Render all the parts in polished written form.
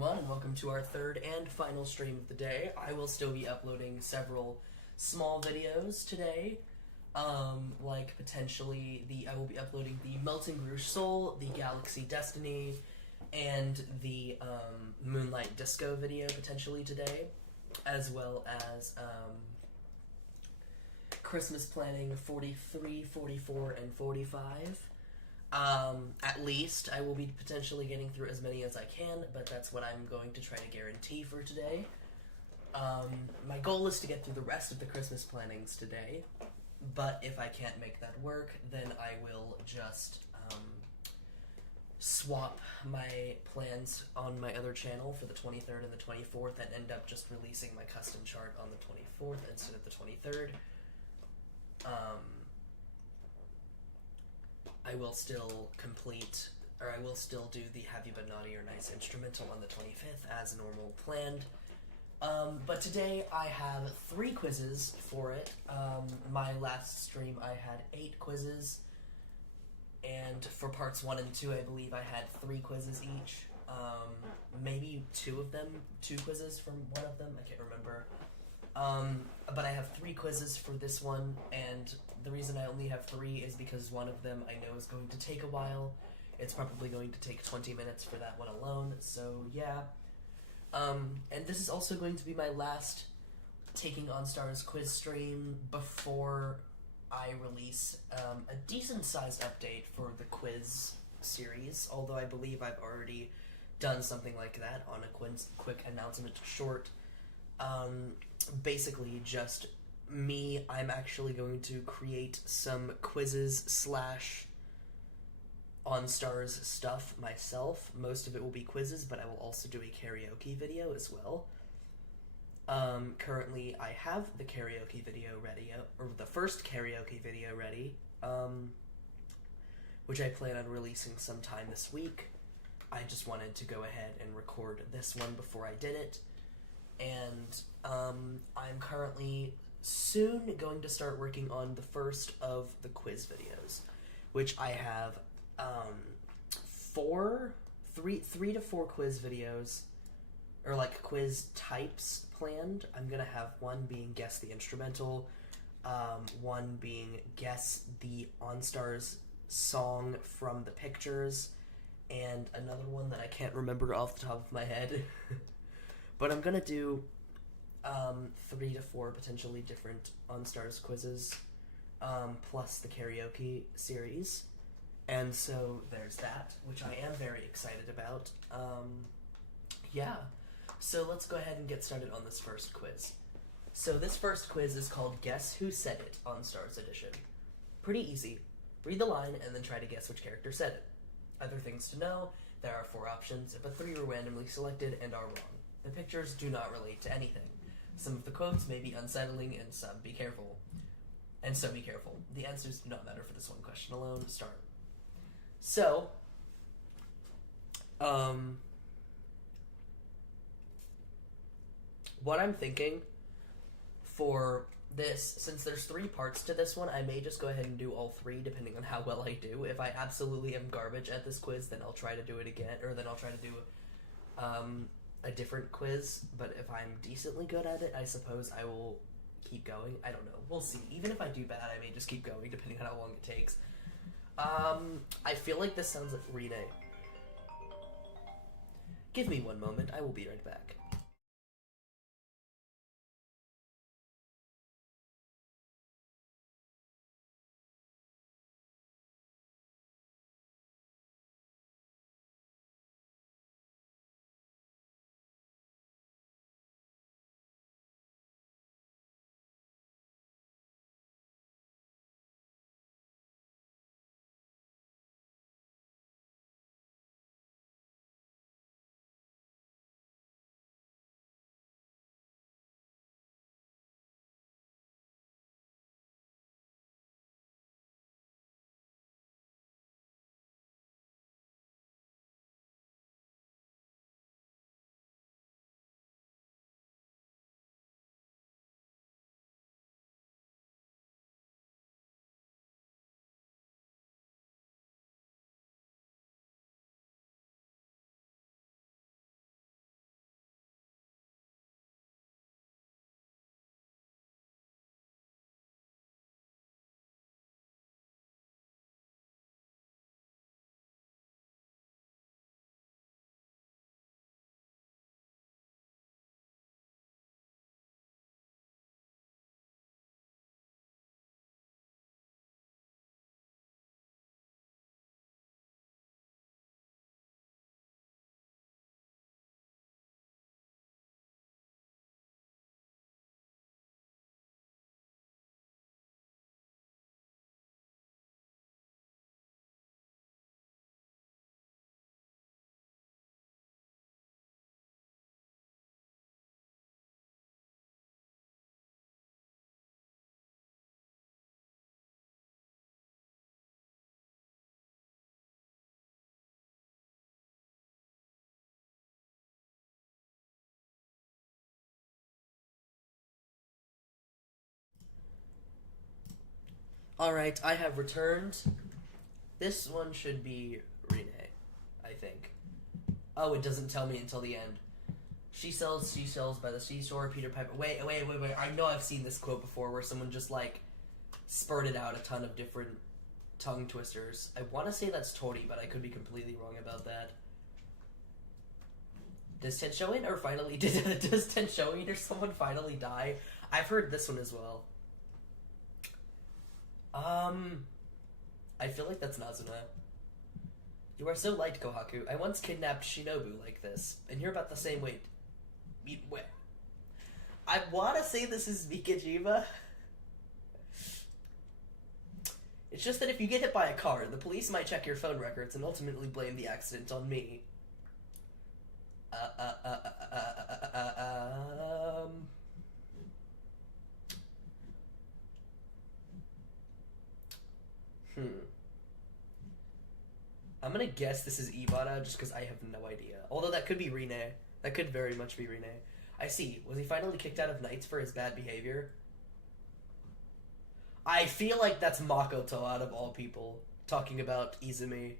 everyone, and welcome to our third and final stream of the day. I will still be uploading several small videos today, like potentially I will be uploading the Melting Rouge Soul, the Galaxy Destiny, and the Moonlight Disco video potentially today, as well as Christmas Planning 43, 44, and 45. At least I will be potentially getting through as many as I can, but that's what I'm going to try to guarantee for today. My goal is to get through the rest of the Christmas plannings today, but if I can't make that work, then I will just swap my plans on my other channel for the 23rd and the 24th and end up just releasing my custom chart on the 24th instead of the 23rd. I will still do the Have You Been Naughty or Nice instrumental on the 25th as normal planned. But today I have 3 quizzes for it. My last stream I had 8 quizzes, and for parts 1 and 2 I believe I had 3 quizzes each. Maybe 2 quizzes from one of them, I can't remember. But I have 3 quizzes for this one, and the reason I only have 3 is because one of them I know is going to take a while. It's probably going to take 20 minutes for that one alone, so yeah. And this is also going to be my last Taking Enstars quiz stream before I release a decent-sized update for the quiz series, although I believe I've already done something like that on a quick announcement short. Basically just me. I'm actually going to create some quizzes / OnStars stuff myself. Most of it will be quizzes, but I will also do a karaoke video as well. Currently I have the karaoke video ready, or the first karaoke video ready, which I plan on releasing sometime this week. I just wanted to go ahead and record this one before I did it. And I'm currently soon going to start working on the first of the quiz videos, which I have 3 to 4 quiz videos, or like quiz types planned. I'm gonna have one being Guess the Instrumental, one being Guess the OnStars song from the pictures, and another one that I can't remember off the top of my head. But I'm gonna do 3 to 4 potentially different OnStars quizzes, plus the karaoke series. And so there's that, which I am very excited about. Yeah. So let's go ahead and get started on this first quiz. So this first quiz is called Guess Who Said It OnStars Edition. Pretty easy. Read the line and then try to guess which character said it. Other things to know: there are 4 options, but 3 were randomly selected and are wrong. The pictures do not relate to anything. Some of the quotes may be unsettling, and some be careful. The answers do not matter for this one question alone. Start. So, what I'm thinking for this, since there's 3 parts to this one, I may just go ahead and do all 3 depending on how well I do. If I absolutely am garbage at this quiz, then I'll try to do it again, or then I'll try to do a different quiz. But if I'm decently good at it, I suppose I will keep going. I don't know. We'll see. Even if I do bad, I may just keep going depending on how long it takes. I feel like this sounds like Renee. Give me one moment. I will be right back. Alright, I have returned. This one should be Rene, I think. Oh, it doesn't tell me until the end. She sells seashells by the seashore, Peter Piper. Wait. I know I've seen this quote before where someone just, like, spurted out a ton of different tongue twisters. I want to say that's Tori, but I could be completely wrong about that. Does Tenshoin or finally... does Tenshoin or someone finally die? I've heard this one as well. I feel like that's Nazuna. You are so light, Kohaku. I once kidnapped Shinobu like this, and you're about the same weight. I want to say this is Mikajima. It's just that if you get hit by a car, the police might check your phone records and ultimately blame the accident on me. I'm gonna guess this is Ibara just because I have no idea. Although that could be Rine. That could very much be Rine. I see. Was he finally kicked out of Knights for his bad behavior? I feel like that's Makoto out of all people talking about Izumi.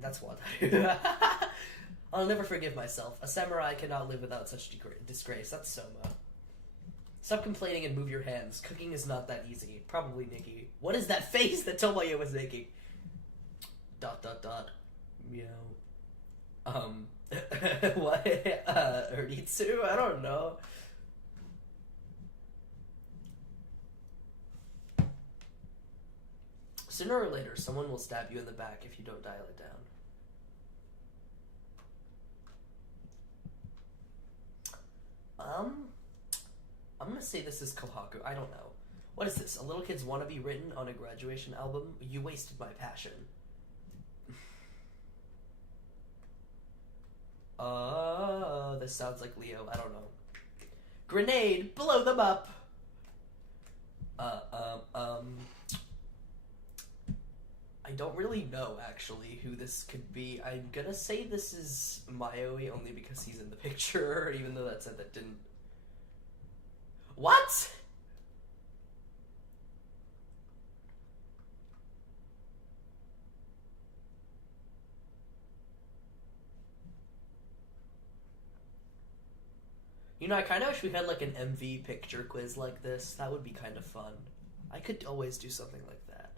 That's what. I'll never forgive myself. A samurai cannot live without such disgrace. That's Soma. Stop complaining and move your hands. Cooking is not that easy. Probably Nikki. What is that face that Tomoyo was making? ... Meow. What? Uritsu? I don't know. Sooner or later, someone will stab you in the back if you don't dial it down. I'm gonna say this is Kohaku. I don't know. What is this? A little kid's wannabe written on a graduation album? You wasted my passion. This sounds like Leo. I don't know. Grenade! Blow them up! I don't really know, actually, who this could be. I'm gonna say this is Mayoi only because he's in the picture, even though that said that didn't... What?! You know, I kind of wish we had, like, an MV picture quiz like this. That would be kind of fun. I could always do something like that.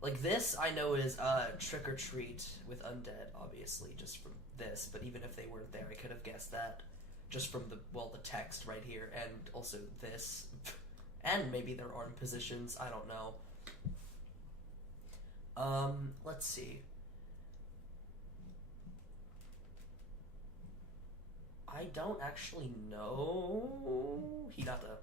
Like, this, I know, is Trick or Treat with Undead, obviously, just from this. But even if they weren't there, I could have guessed that just from the text right here. And also this. And maybe their arm positions. I don't know. Let's see. I don't actually know. Hinata.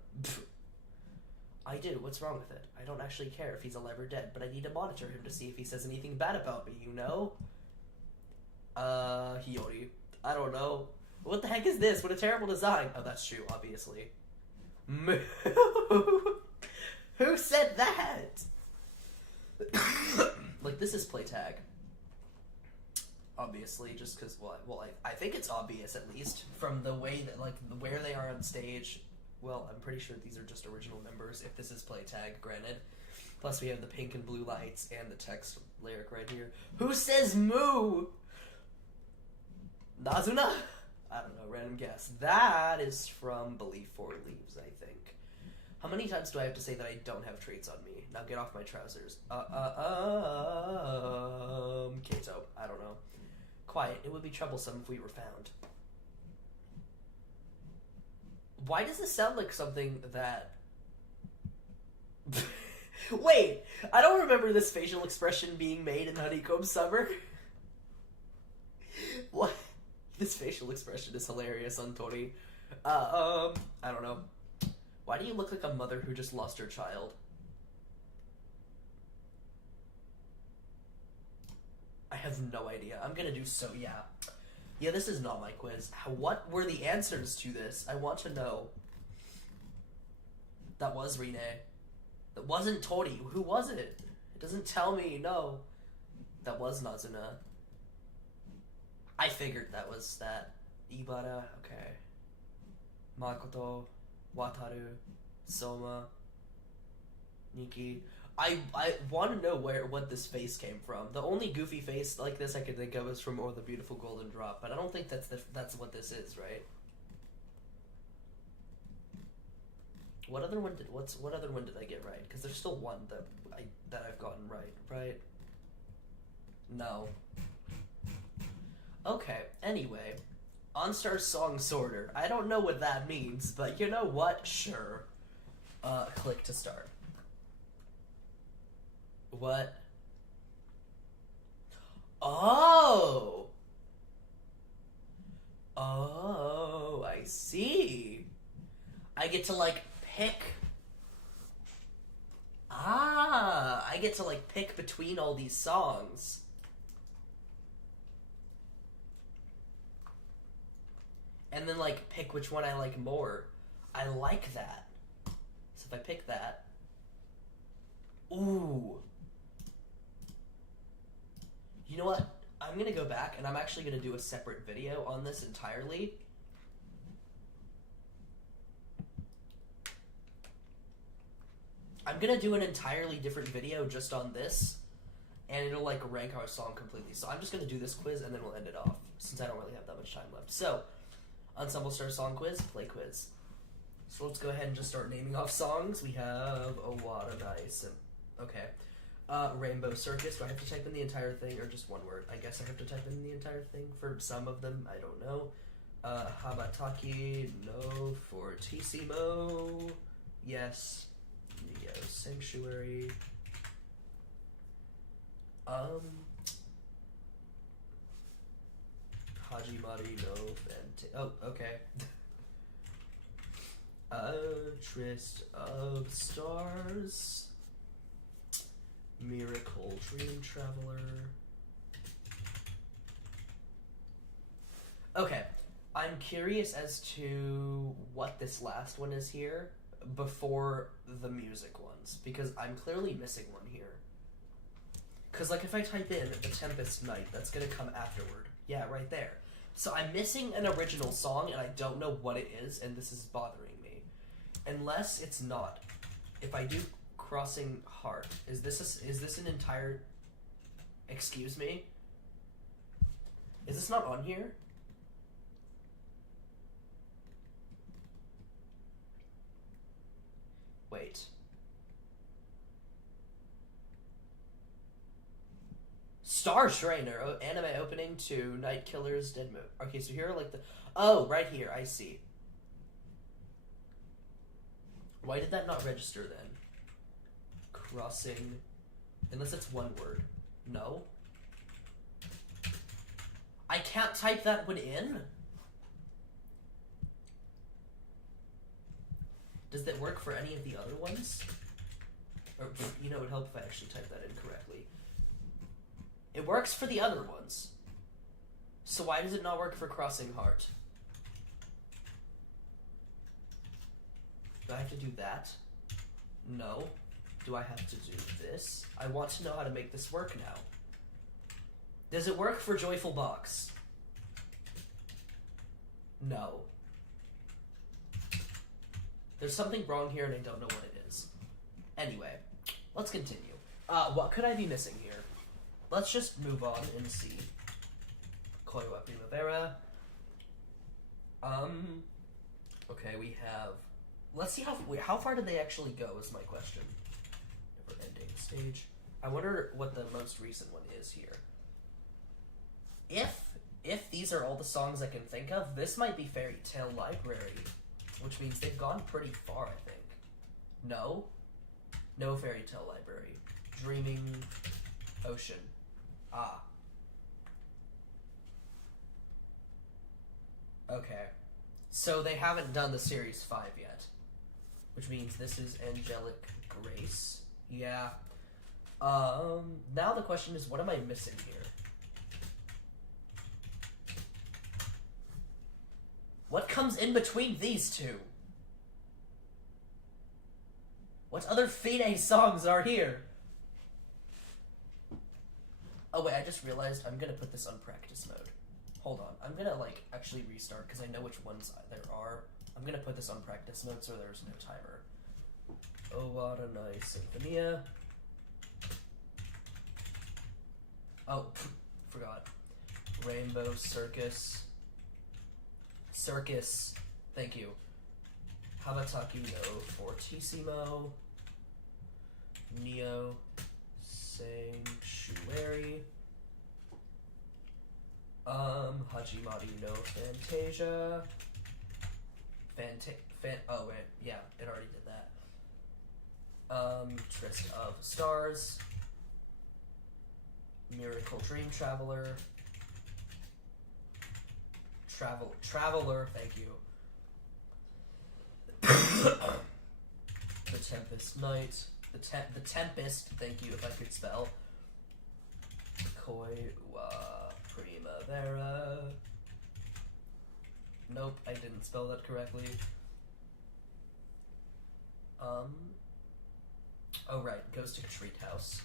I do. What's wrong with it? I don't actually care if he's alive or dead, but I need to monitor him to see if he says anything bad about me, you know? Hiyori. I don't know. What the heck is this? What a terrible design. Oh, that's true, obviously. Moo. Who said that? Like, this is play tag. Obviously, just because, I think it's obvious, at least, from the way that, like, where they are on stage. Well, I'm pretty sure these are just original members, if this is play tag, granted. Plus, we have the pink and blue lights and the text lyric right here. Who says moo? Nazuna? I don't know, random guess. That is from Belief 4 Leaves, I think. How many times do I have to say that I don't have traits on me? Now get off my trousers. Kato. I don't know. Quiet. It would be troublesome if we were found. Why does this sound like something that... Wait! I don't remember this facial expression being made in Honeycomb Summer. What? This facial expression is hilarious on Tori. I don't know. Why do you look like a mother who just lost her child? I have no idea. I'm gonna do so, yeah. Yeah, this is not my quiz. What were the answers to this? I want to know. That was Rine. That wasn't Tori. Who was it? It doesn't tell me. No. That was Nazuna. I figured that was that. Ibara. Okay. Makoto. Wataru. Soma, Nikki. I want to know what this face came from. The only goofy face like this I could think of is from "Or the Beautiful Golden Drop," but I don't think that's what this is, right? What other one did I get right? Because there's still one that I've gotten right? No. Okay. Anyway, Enstars song sorter. I don't know what that means, but you know what? Sure. Click to start. What? Oh! Oh, I see. I get to, like, pick... I get to, like, pick between all these songs. And then, like, pick which one I like more. I like that. So if I pick that... Ooh. You know what? I'm gonna go back, and I'm actually gonna do a separate video on this entirely. I'm gonna do an entirely different video just on this, and it'll, like, rank our song completely. So I'm just gonna do this quiz, and then we'll end it off, since I don't really have that much time left. So, Ensemble Star Song Quiz, play quiz. So let's go ahead and just start naming off songs. We have a lot of nice, and okay. Rainbow Circus. Do I have to type in the entire thing or just one word? I guess I have to type in the entire thing for some of them. I don't know. Habataki. No. Fortissimo. Yes. Neo Sanctuary. Hajimari. No. Oh, okay. Tryst of Stars. Miracle Dream Traveler. Okay, I'm curious as to what this last one is here before the music ones, because I'm clearly missing one here. Because, like, if I type in The Tempest Night, that's gonna come afterward. Yeah, right there. So I'm missing an original song, and I don't know what it is, and this is bothering me. Unless it's not. If I do Crossing Heart, is this an entire... Excuse me? Is this not on here? Wait. Star Trainer, anime opening to Night Killer's Dead Moon. Okay, so here are like the... Oh, right here, I see. Why did that not register then? Crossing... Unless it's one word. No? I can't type that one in? Does that work for any of the other ones? Or, you know, it would help if I actually typed that in correctly. It works for the other ones. So why does it not work for Crossing Heart? Do I have to do that? No. Do I have to do this? I want to know how to make this work now. Does it work for Joyful Box? No. There's something wrong here and I don't know what it is. Anyway, let's continue. What could I be missing here? Let's just move on and see. Koi wa Primavera. Okay, we have... Let's see how far did they actually go is my question. Never ending stage. I wonder what the most recent one is here. If these are all the songs I can think of, this might be Fairy Tale Library, which means they've gone pretty far, I think. No? No Fairy Tale Library. Dreaming Ocean. Ah. Okay. So they haven't done the Series 5 yet. Which means this is Angelic Grace. Yeah. Now the question is, what am I missing here? What comes in between these two? What other Fide songs are here? Oh wait, I just realized I'm gonna put this on practice mode. Hold on, I'm gonna like actually restart because I know which ones there are. I'm gonna put this on practice mode so there's no timer. Oh, what a nice Symphonia. Oh, forgot. Rainbow Circus. Circus. Thank you. Habataki no Fortissimo. Neo Sanctuary. Hajimari no Fantasia. Oh wait, yeah, it already did that. Tryst of Stars. Miracle Dream Traveler. Traveler, thank you. The Tempest Knight. The Tempest, thank you if I could spell. Koi wa Primavera. Nope, I didn't spell that correctly. Oh right, goes to Treathouse.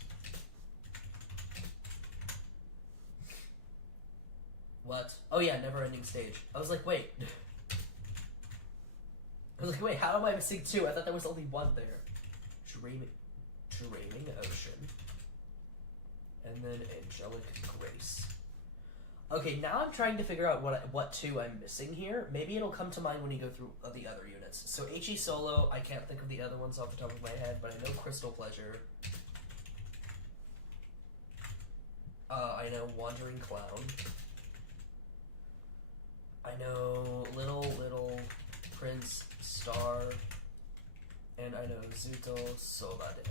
What? Oh yeah, Never Ending Stage. I was like, wait. How am I missing two? I thought there was only one there. Dreaming Ocean. And then Angelic Grace. Okay, now I'm trying to figure out what two I'm missing here. Maybe it'll come to mind when you go through the other units. So HE Solo, I can't think of the other ones off the top of my head, but I know Crystal Pleasure. I know Wandering Clown. I know Little Prince Star. And I know Zuto Sobade.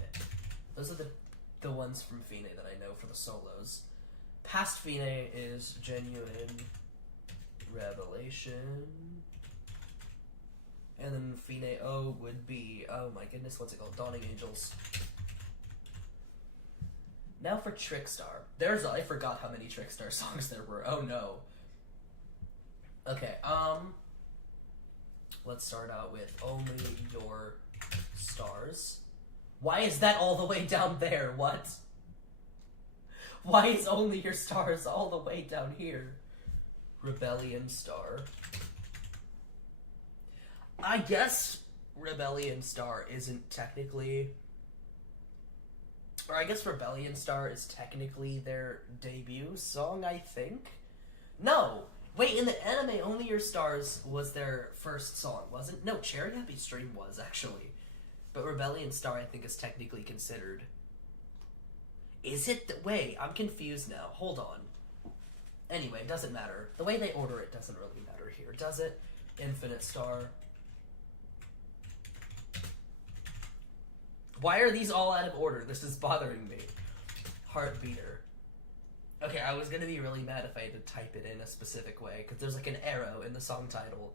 Those are the ones from Fine that I know for the solos. Past Fine is Genuine Revelation. And then Fine O would be, oh my goodness, what's it called? Dawning Angels. Now for Trickstar. I forgot how many Trickstar songs there were. Oh no. Okay, let's start out with Only Your Stars. Why is that all the way down there? What? Why is Only Your Stars all the way down here? Rebellion Star. I guess Rebellion Star isn't technically... Or I guess Rebellion Star is technically their debut song, I think? No! Wait, in the anime, Only Your Stars was their first song, wasn't? No, Cherry Happy Stream was, actually. But Rebellion Star, I think, is technically considered. Is it? Wait, I'm confused now. Hold on. Anyway, it doesn't matter. The way they order it doesn't really matter here, does it? Infinite Star. Why are these all out of order? This is bothering me. Heartbeater. Okay, I was gonna be really mad if I had to type it in a specific way, because there's like an arrow in the song title.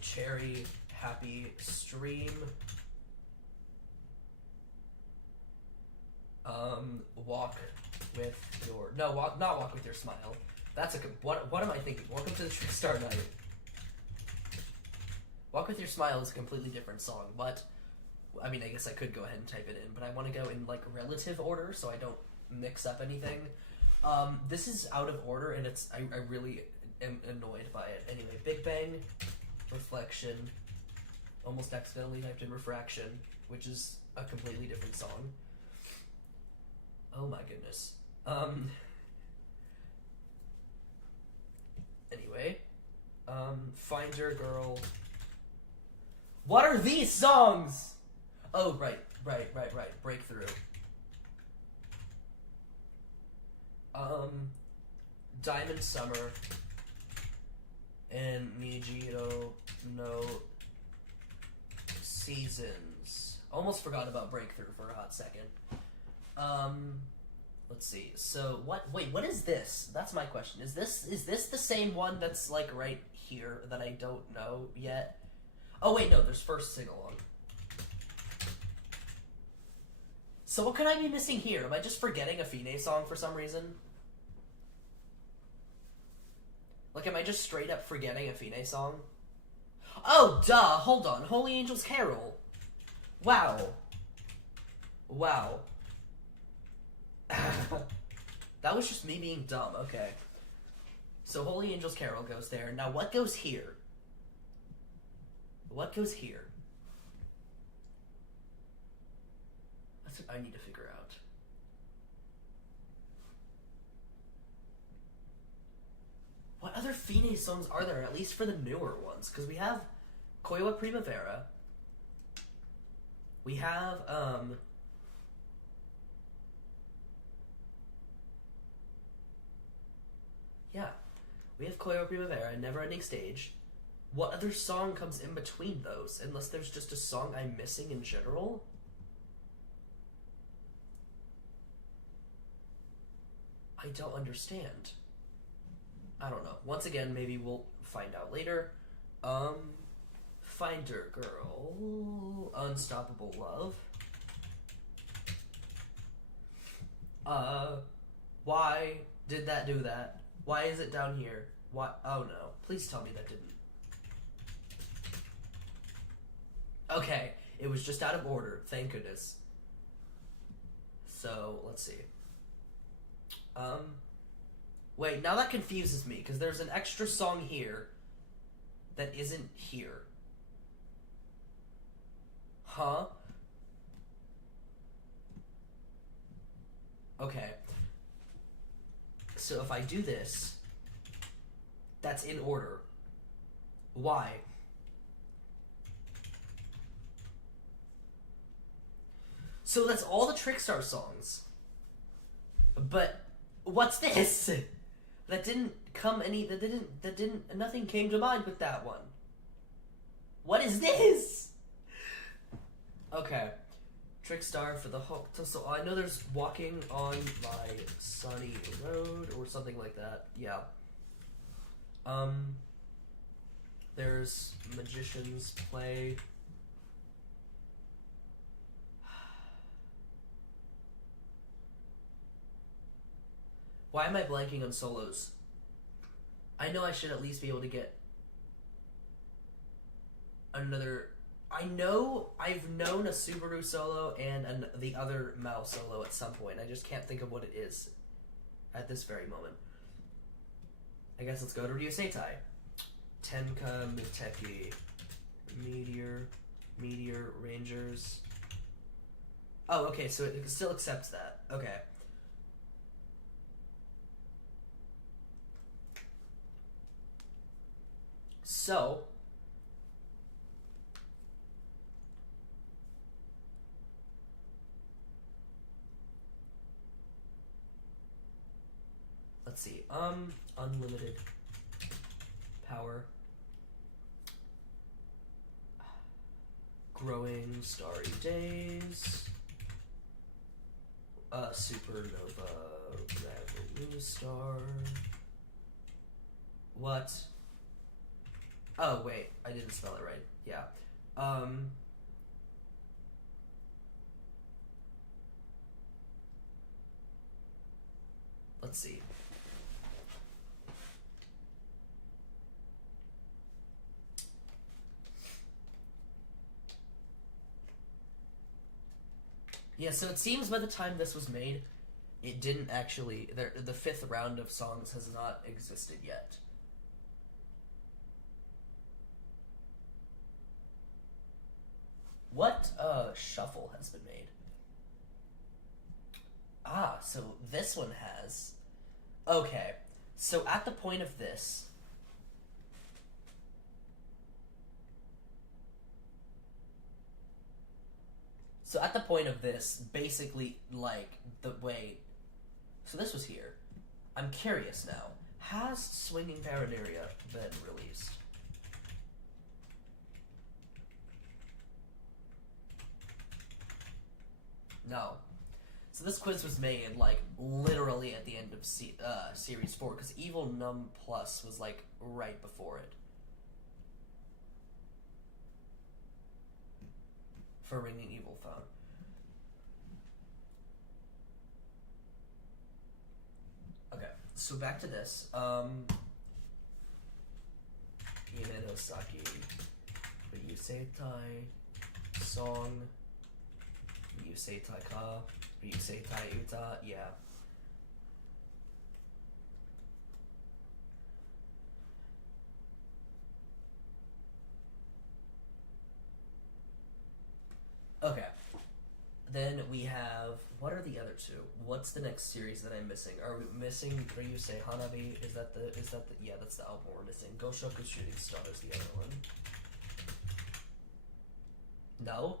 Cherry Happy Stream. Walk with your... No, not Walk with Your Smile. That's a... What am I thinking? Welcome to the Trickstar Night. Walk with Your Smile is a completely different song. What? I mean, I guess I could go ahead and type it in, but I want to go in, like, relative order so I don't mix up anything. This is out of order, and I really am annoyed by it. Anyway, Big Bang, Reflection, almost accidentally typed in Refraction, which is a completely different song. Oh my goodness. Anyway, Find Your Girl. What are these songs? Oh, right. Breakthrough. Diamond Summer. And Nijiro no Seasons. Almost forgot about Breakthrough for a hot second. Let's see. So, what is this? That's my question. Is this the same one that's, like, right here that I don't know yet? Oh, wait, no, there's first sing-along. So what could I be missing here? Am I just forgetting a Fine song for some reason? Like, am I just straight up forgetting a Fine song? Oh, duh! Hold on. Holy Angel's Carol. Wow. That was just me being dumb. Okay. So Holy Angel's Carol goes there. Now, what goes here? What goes here? I need to figure out. What other Fine songs are there, at least for the newer ones? Because we have Koiwa Primavera. We have, yeah. We have Koiwa Primavera, Never Ending Stage. What other song comes in between those? Unless there's just a song I'm missing in general? I don't understand. I don't know. Once again, maybe we'll find out later. Finder Girl. Unstoppable Love. Why did that do that? Why is it down here? Why? Oh no. Please tell me that didn't. Okay. It was just out of order. Thank goodness. So, let's see. Wait, now that confuses me, because there's an extra song here that isn't here. Huh? Okay. So if I do this, that's in order. Why? So that's all the Trickstar songs. But what's this? That didn't come any. Nothing came to mind with that one. What is this? Okay. Trickstar for the whole. So I know there's Walking on My Sunny Road or something like that. Yeah. There's Magician's Play. Why am I blanking on solos? I know I should at least be able to get another. I know I've known a Subaru solo and the other Mao solo at some point. I just can't think of what it is at this very moment. I guess let's go to Ryuseitai. Tenka Miteki. Meteor Rangers. Oh, okay, so it still accepts that. Okay. So, let's see. Unlimited power. Growing Starry Days. Supernova Revenue Star. What? Oh, wait. I didn't spell it right. Yeah. Let's see. Yeah, so it seems by the time this was made, it didn't actually... The fifth round of songs has not existed yet. What shuffle has been made? Ah, so this one has... Okay, so at the point of this... So at the point of this, basically, like, the way... So this was here. I'm curious now. Has Swinging Paranoia been released? No. So this quiz was made, like, literally at the end of Series 4, because Evil Num Plus was, like, right before it. For Ringing Evil Phone. Okay, so back to this. Imenosaki, Ryuseitai, Song, Ryuseitai Ka, Ryuseitai Uta, yeah. Okay. Then we have, what are the other two? What's the next series that I'm missing? Are we missing Ryusei Hanabi? Is that the, yeah, that's the album we're missing. Goshoku Shooting Star is the other one. No?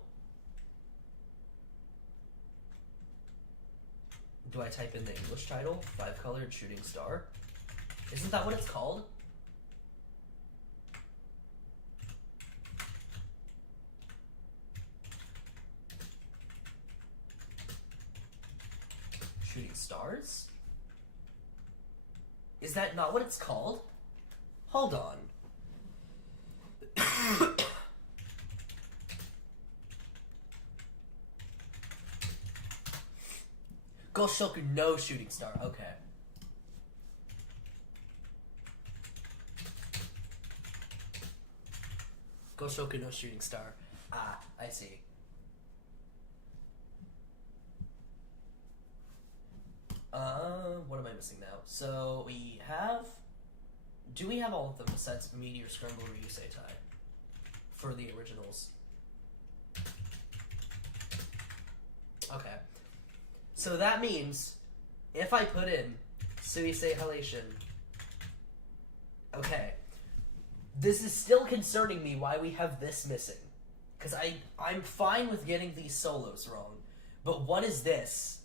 Do I type in the English title? 5-Colored Shooting Star? Isn't that what it's called? Shooting Stars? Is that not what it's called? Hold on. Goshoku no Shooting Star. Okay. Goshoku no Shooting Star. Ah, I see. What am I missing now? So we have. Do we have all of them besides Meteor Scramble or Ryusei Tai for the originals? Okay. So that means if I put in Suisei Halation, okay, this is still concerning me why we have this missing. Because I'm fine with getting these solos wrong, but what is this?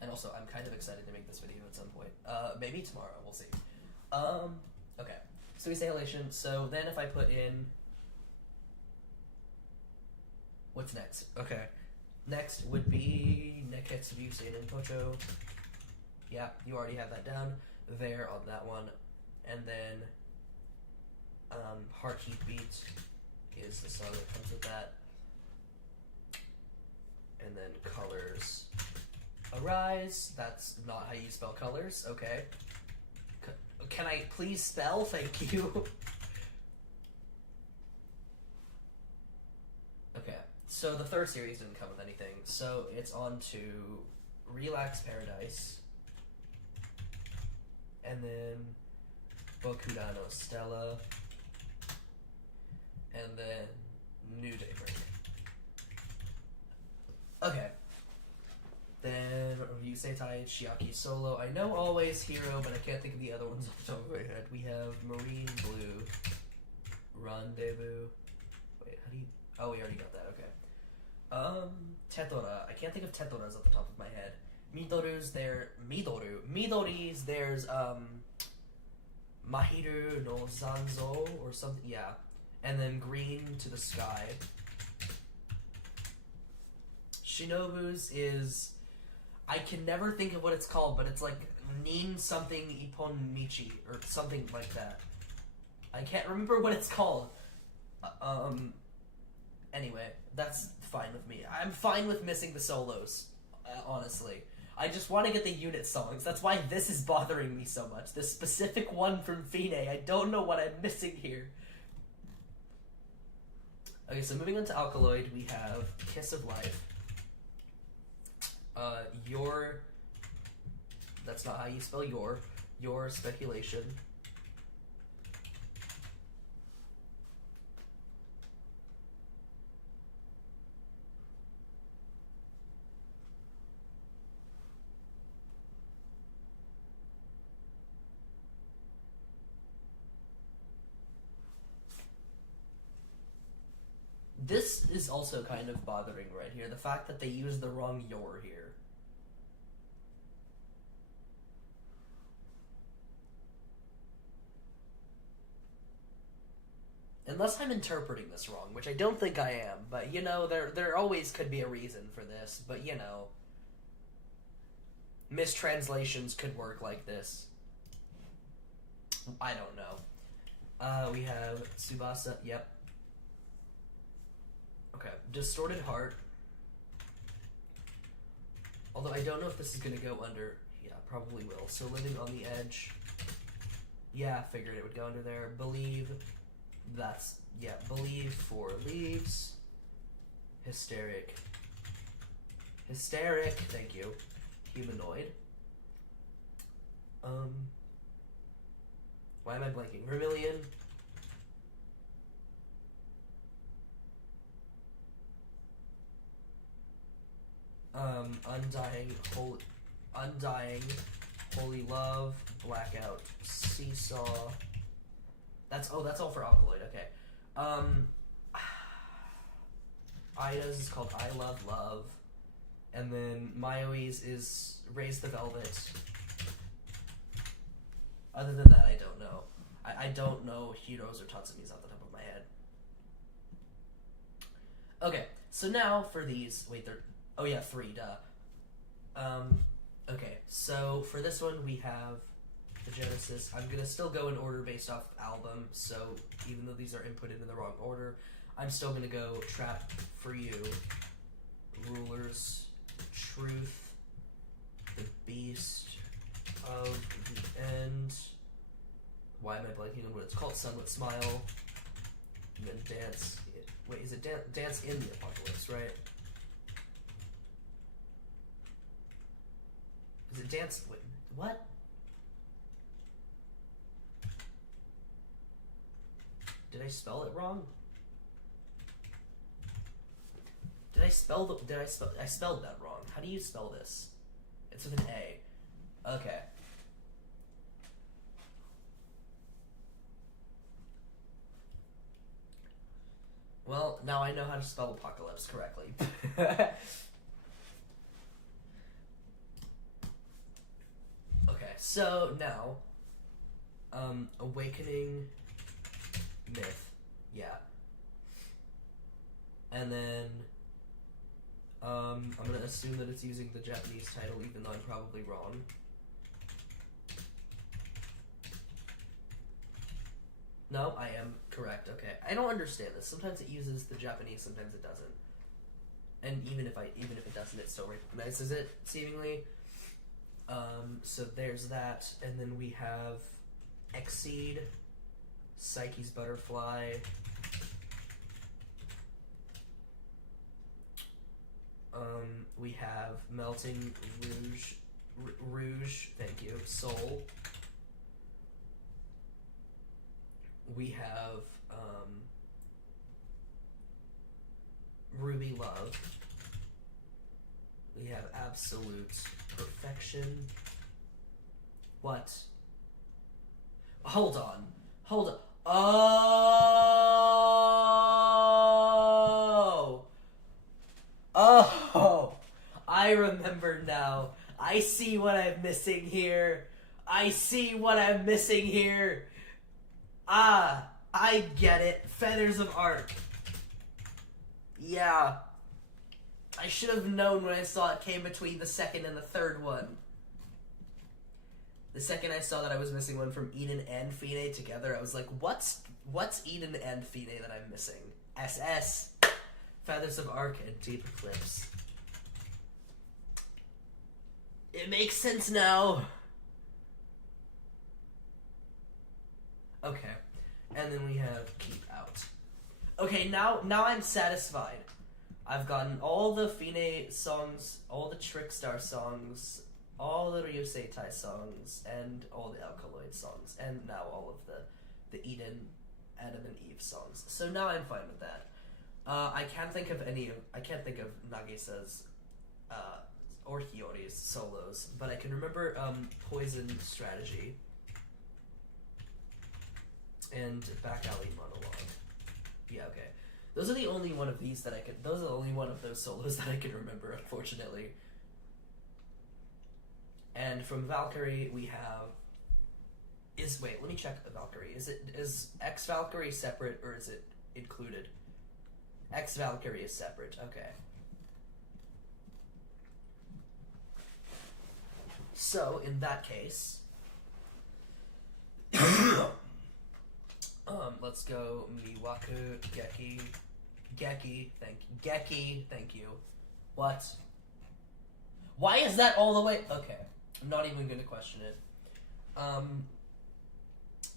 And also, I'm kind of excited to make this video at some point. Maybe tomorrow, we'll see. Okay, Suisei Halation, so then if I put in... What's next? Okay. Next would be Neketsu Ryusei Pocho. Yeah, you already have that down there on that one. And then Heart Heat Beat is the song that comes with that. And then Colors Arise. That's not how you spell colors. Okay. Can I please spell? Thank you. Okay. So the third series didn't come with anything, so it's on to Relax Paradise, and then Bokuda no Stella, and then New Daybreak. Okay. Then Ryusei Tai Chiaki Solo. I know Always Hero, but I can't think of the other ones off the top of my head. We have Marine Blue, Rendezvous. Wait, how do you... Oh, we already got that, okay. Tetora. I can't think of Tetoras off the top of my head. Midori's there. Midori's there's, Mahiru no Zanzo or something. Yeah. And then Green to the Sky. Shinobu's is... I can never think of what it's called, but it's like Nin something Ippon Michi or something like that. I can't remember what it's called. Anyway, that's fine with me. I'm fine with missing the solos, honestly. I just want to get the unit songs. That's why this is bothering me so much. This specific one from Fine. I don't know what I'm missing here. Okay, so moving on to Alkaloid, we have Kiss of Life. Your... That's not how you spell your. Your Speculation. This is also kind of bothering right here. The fact that they use the wrong your here. Unless I'm interpreting this wrong, which I don't think I am, but, you know, there always could be a reason for this, but, you know, mistranslations could work like this. I don't know. We have Tsubasa, yep. Okay, Distorted Heart. Although I don't know if this is gonna go under, yeah, probably will. So Living on the Edge. Yeah, figured it would go under there. Believe. That's, yeah, Believe for Leaves. Hysteric. Hysteric, thank you. Humanoid. Why am I blanking? Vermilion. Undying, Holy Love, Blackout, Seesaw. That's all for Alkaloid. Okay. Ida's is called I Love Love, and then Mayoi's is Raise the Velvet. Other than that, I don't know. I don't know Hiro's or Tatsumi's off the top of my head. Okay, so now for these, wait, oh yeah, 3, duh. Okay, so for this one we have the Genesis. I'm gonna still go in order based off album, so even though these are inputted in the wrong order, I'm still gonna go Trap for You, Rulers, Truth, The Beast of the End. Why am I blanking on what it's called? Sunlit Smile. And then Dance. Wait, is it Dance in the Apocalypse, right? Is it Dance? Wait, what? Did I spell it wrong? I spelled that wrong. How do you spell this? It's with an A. Okay. Well, now I know how to spell apocalypse correctly. Okay, so now, Awakening Myth, yeah. And then, I'm gonna assume that it's using the Japanese title, even though I'm probably wrong. No, I am correct, okay. I don't understand this. Sometimes it uses the Japanese, sometimes it doesn't. And even if it doesn't, it still recognizes it, seemingly. So there's that, and then we have Exceed, Psyche's Butterfly, we have Melting Rouge, thank you, Soul. We have, Ruby Love. We have Absolute Perfection. What? Hold on. Oh! I remember now. I see what I'm missing here. Ah, I get it. Feathers of Arc. Yeah. I should have known when I saw it came between the second and the third one. The second I saw that I was missing one from Eden and Fine together, I was like, what's Eden and Fine that I'm missing? SS. Feathers of Arc and Deep Eclipse. It makes sense now. Okay. And then we have Keep Out. Okay, now I'm satisfied. I've gotten all the Fine songs, all the Trickstar songs, all the Ryuseitai songs, and all the Alkaloid songs, and now all of the Eden, Adam and Eve songs. So now I'm fine with that. I can't think of Nagisa's or Hiyori's solos, but I can remember Poison Strategy and Back Alley Monologue. Yeah, okay. Those are the only one of these that those are the only one of those solos that I can remember, unfortunately. And from Valkyrie, we have... wait, let me check the Valkyrie. Is X Valkyrie separate, or is it included? X Valkyrie is separate, okay. So, in that case... let's go Miwaku, Geki, thank you. What? Why is that all the way? Okay, I'm not even gonna question it.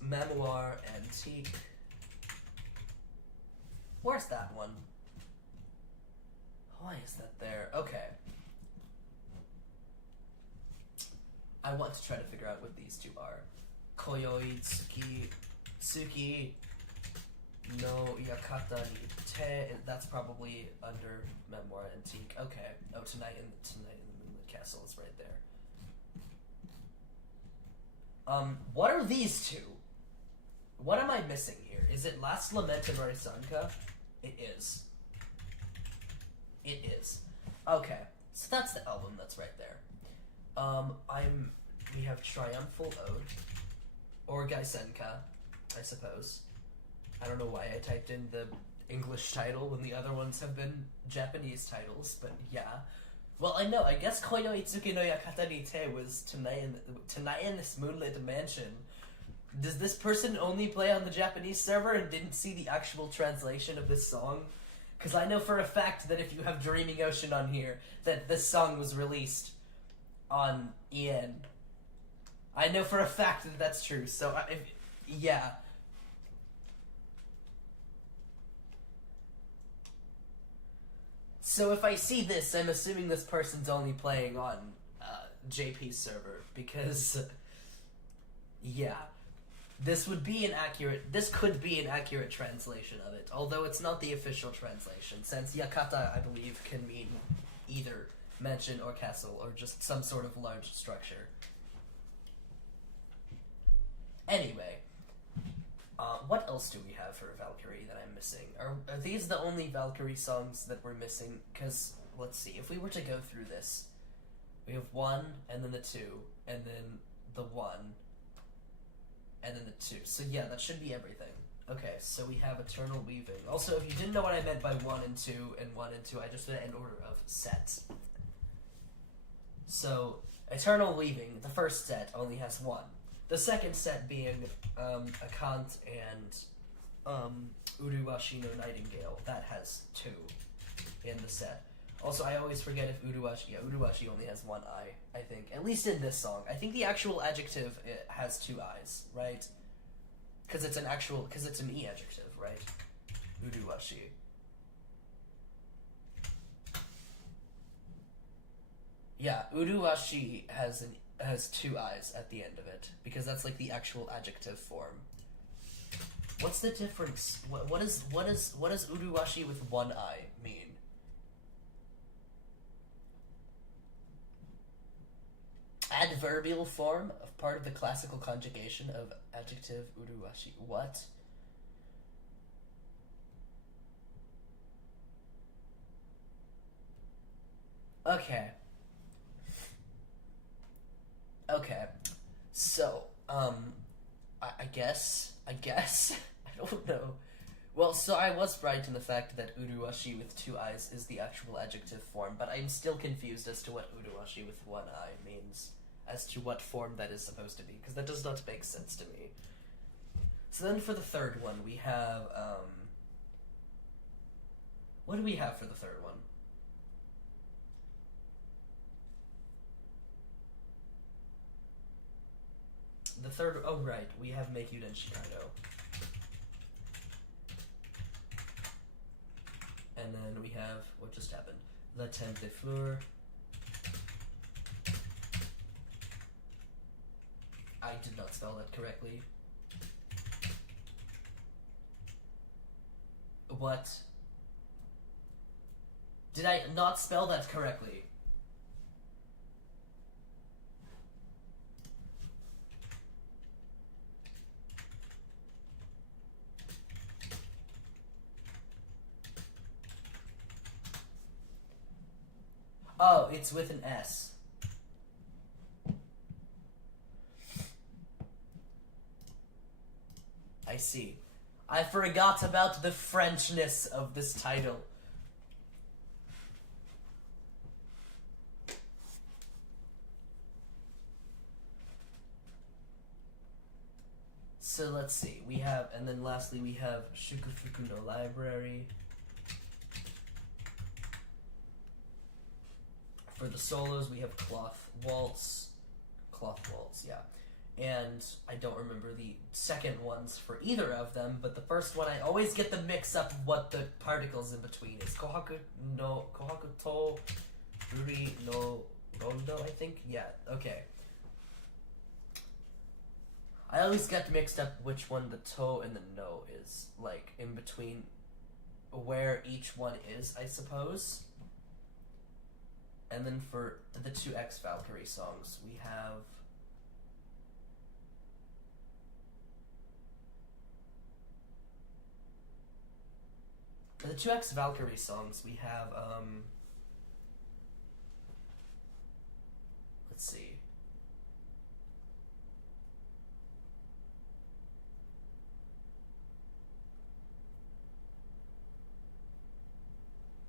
Memoir, Antique. Where's that one? Why is that there? Okay. I want to try to figure out what these two are. Koyoi Tsuki no Yakata ni Te. That's probably under Memoir Antique. Okay. Oh, Tonight in the Moonlit castle is right there. What are these two? What am I missing here? Is it Last Lament and Marisanka? It is. It is. Okay, so that's the album that's right there. We have Triumphal Ode, or Gaisenka, I suppose. I don't know why I typed in the English title when the other ones have been Japanese titles, but yeah. Well, I know, I guess Koi no Itsuki no Yakata ni Te was tonight in this moonlit mansion. Does this person only play on the Japanese server and didn't see the actual translation of this song? Because I know for a fact that if you have Dreaming Ocean on here, that this song was released on EN. I know for a fact that that's true, so yeah. So if I see this, I'm assuming this person's only playing on JP's server, because, yeah. This could be an accurate translation of it, although it's not the official translation, since Yakata, I believe, can mean either mansion or castle, or just some sort of large structure. Anyway, what else do we have for Valkyrie that I'm missing? Are these the only Valkyrie songs that we're missing? Because, let's see, if we were to go through this, we have 1, and then the 2, and then the 1, and then the 2. So yeah, that should be everything. Okay, so we have Eternal Weaving. Also, if you didn't know what I meant by 1 and 2 and 1 and 2, I just did it in order of sets. So, Eternal Weaving, the first set, only has 1. The second set being Akant and Uruwashi no Nightingale. That has 2 in the set. Also, I always forget if Uruwashi only has 1 eye, I think. At least in this song. I think the actual adjective has 2 eyes, right? Because it's an E adjective, right? Uruwashi. Yeah, Uruwashi has 2 eyes at the end of it, because that's like the actual adjective form. What's the difference? What does Uruwashi with 1 eye mean? Adverbial form of part of the classical conjugation of adjective Uruwashi. What? Okay. Okay. So, I guess, I don't know. Well, so I was right in the fact that Uruwashi with 2 eyes is the actual adjective form, but I'm still confused as to what Uruwashi with 1 eye means, as to what form that is supposed to be, because that does not make sense to me. So then for the third one, we have, what do we have for the third one? The third, oh right, we have Make You Den Shikaido. And then we have, what just happened? La Tente de Fleur. I did not spell that correctly. What? Did I not spell that correctly? Oh, it's with an S. I see. I forgot about the Frenchness of this title. So let's see. We have, and then lastly we have Shukufuku no Library. For the solos, we have Cloth Waltz, yeah. And I don't remember the second ones for either of them, but the first one, I always get the mix up of what the particles in between is. Kohaku to Ruri no Rondo, I think? Yeah, okay. I always get mixed up which one the to and the no is, like, in between where each one is, I suppose. And then for the 2X Valkyrie songs, we have... For the 2X Valkyrie songs, we have, let's see.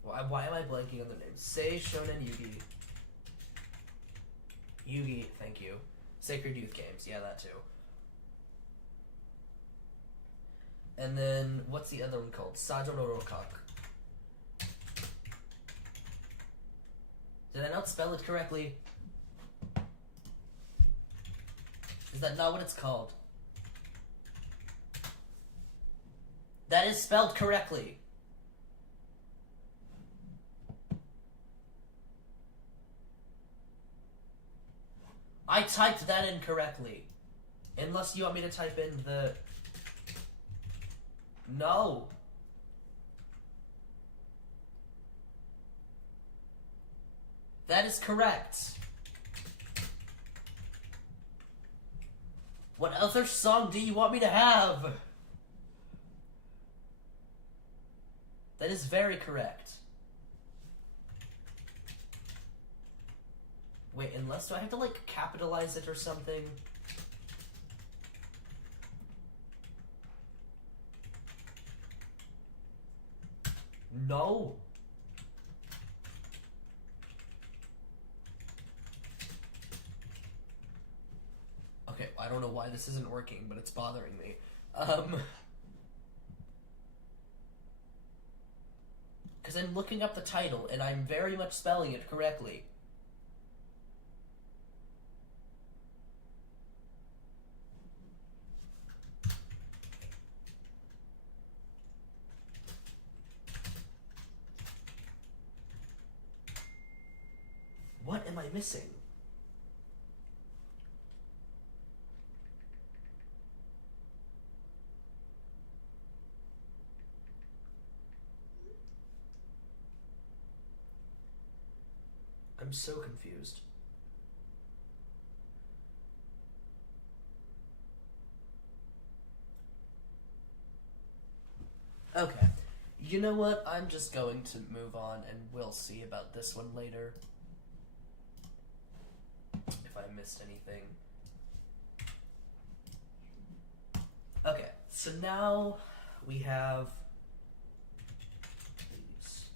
Why am I blanking on the names? Sei, Shonen, Yugi. Yugi, thank you. Sacred Youth Games, yeah, that too. And then, what's the other one called? Sajo no Rokak. Did I not spell it correctly? Is that not what it's called? That is spelled correctly. I typed that in correctly. Unless you want me to type in the... No. That is correct. What other song do you want me to have? That is very correct. Wait, unless, do I have to, like, capitalize it or something? No. Okay, I don't know why this isn't working, but it's bothering me. Because I'm looking up the title, and I'm very much spelling it correctly. What am I missing? I'm so confused. Okay. You know what? I'm just going to move on and we'll see about this one later. If I missed anything. Okay, so now we have these.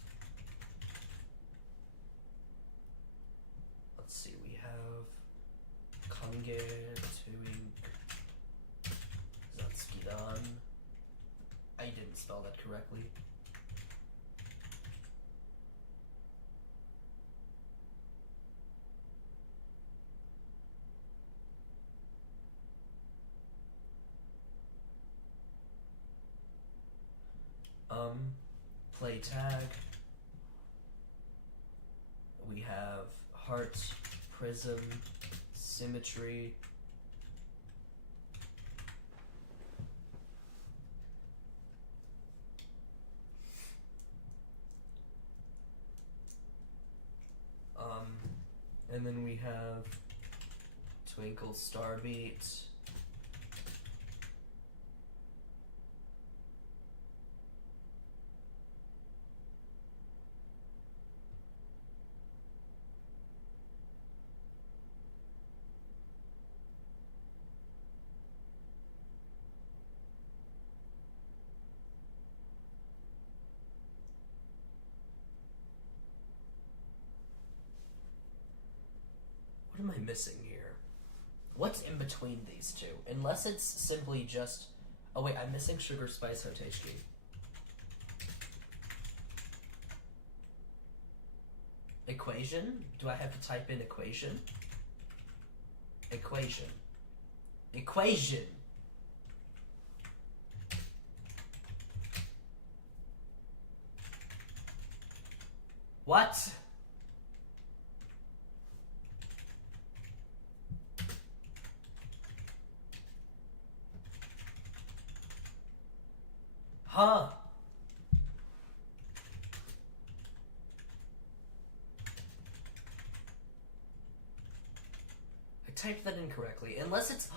Let's see, we have Kange, Tuink, Zatsukidan. I didn't spell that correctly. Play tag. We have heart, prism, symmetry. And then we have Twinkle Starbeat. What am I missing here? What's in between these two? Unless it's simply just... Oh wait, I'm missing Sugar Spice Hoteshiki. Equation? Do I have to type in equation? Equation. Equation! What? Huh? typed that incorrectly. Unless it's...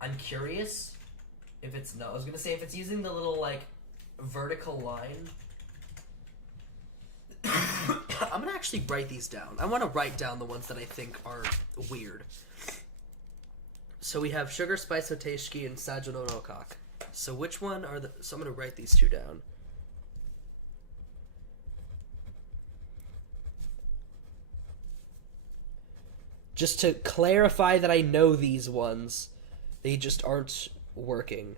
I'm curious if it's... No, I was gonna say if it's using the little, like, vertical line. I'm gonna actually write these down. I want to write down the ones that I think are weird. So we have Sugar Spice Hoteshiki and Sajo no Kak. So which one are the... So I'm gonna write these two down. Just to clarify that I know these ones. They just aren't working.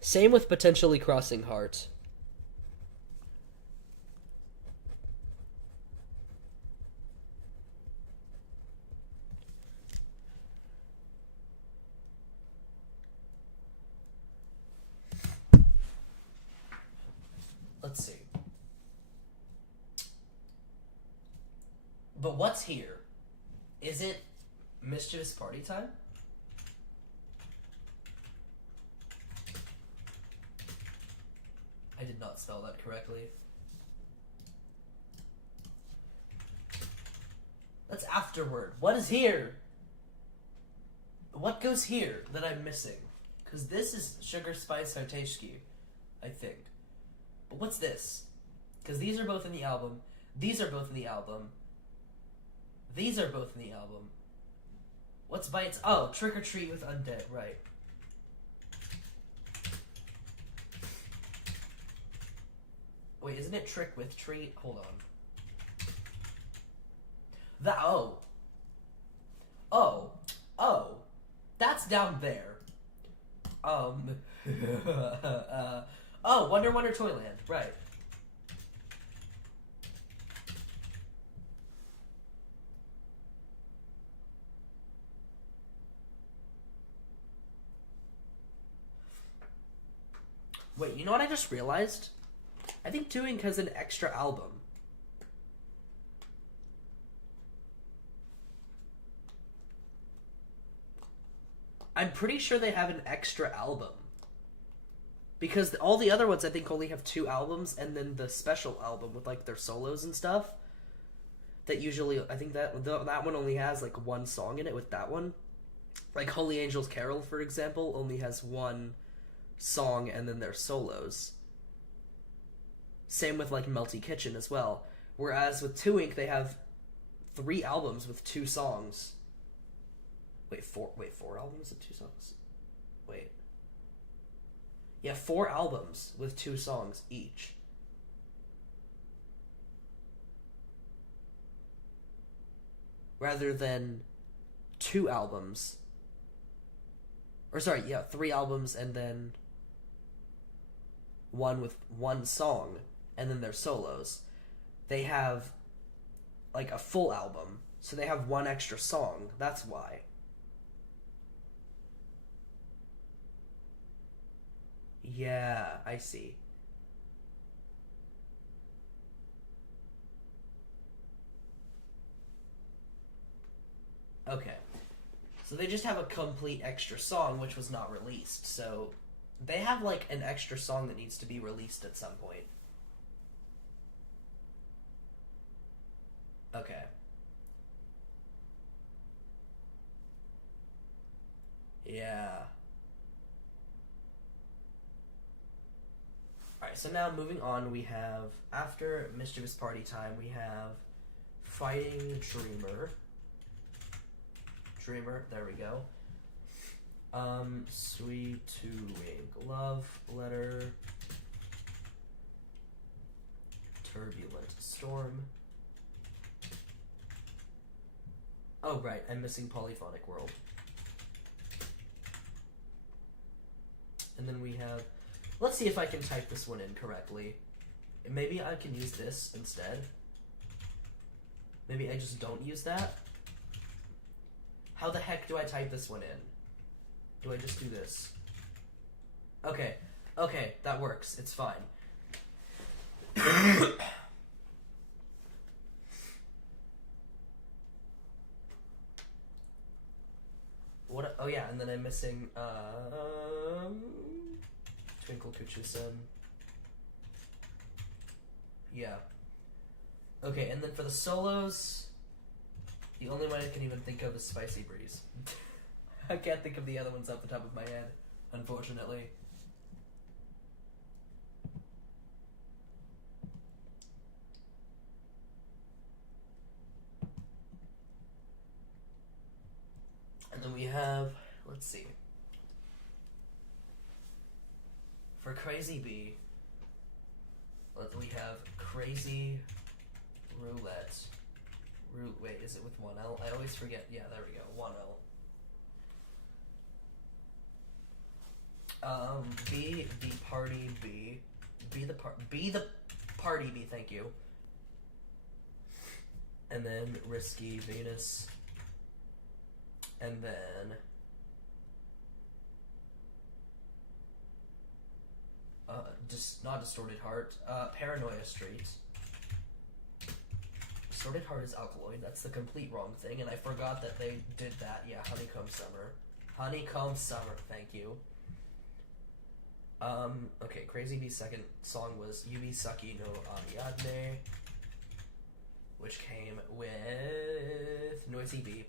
Same with Potentially Crossing Heart. Let's see. But what's here? Is it Mischievous Party Time? I did not spell that correctly. That's afterward. What is here? What goes here that I'm missing? Because this is Sugar Spice Hoteshiki, I think. But what's this? Because these are both in the album. These are both in the album. These are both in the album. What's Bites? Oh, Trick or Treat with Undead, right. Wait, isn't it Trick with Treat? Hold on. Oh. That's down there. Oh, Wonder Wonder Toyland, right. Wait, you know what I just realized? I think Doink has an extra album. I'm pretty sure they have an extra album. Because all the other ones, I think, only have 2 albums, and then the special album with, like, their solos and stuff. That usually, I think that one only has, like, 1 song in it with that one. Like, Holy Angel's Carol, for example, only has 1 song and then their solos. Same with, like, Melty Kitchen as well. Whereas with Doink, they have 3 albums with 2 songs. Wait, 4 albums with 2 songs? Wait. Yeah, 4 albums with 2 songs each. Rather than 2 albums. Or sorry, yeah, 3 albums and then 1 with 1 song, and then their solos. They have, like, a full album, so they have 1 extra song. That's why. Yeah, I see. Okay. So they just have a complete extra song, which was not released. So they have, like, an extra song that needs to be released at some point. Okay. Yeah. Alright, so now moving on, we have, after Mischievous Party Time, we have Fighting Dreamer. There we go. Sweet to Wink, Love Letter, Turbulent Storm. Oh, right, I'm missing Polyphonic World. And then we have... Let's see if I can type this one in correctly. Maybe I can use this instead. Maybe I just don't use that. How the heck do I type this one in? Do I just do this? Okay. Okay, that works. It's fine. What? Oh yeah, and then I'm missing Twinkle Cuckoo Sun. Yeah. Okay, and then for the solos, the only one I can even think of is Spicy Breeze. I can't think of the other ones off the top of my head, unfortunately. And then we have, let's see. For Crazy Bee, we have Crazy Roulette. Wait, is it with one L? I always forget. Yeah, there we go. One L. B the party B. Be the party B. Thank you. And then Risky Venus. And then not Distorted Heart. Paranoia Street. Distorted Heart is Alkaloid. That's the complete wrong thing, and I forgot that they did that. Yeah, Honeycomb Summer. Honeycomb Summer, thank you. Okay, Crazy Bee's second song was Yubi Saki no Ariadne, which came with Noisy Beep.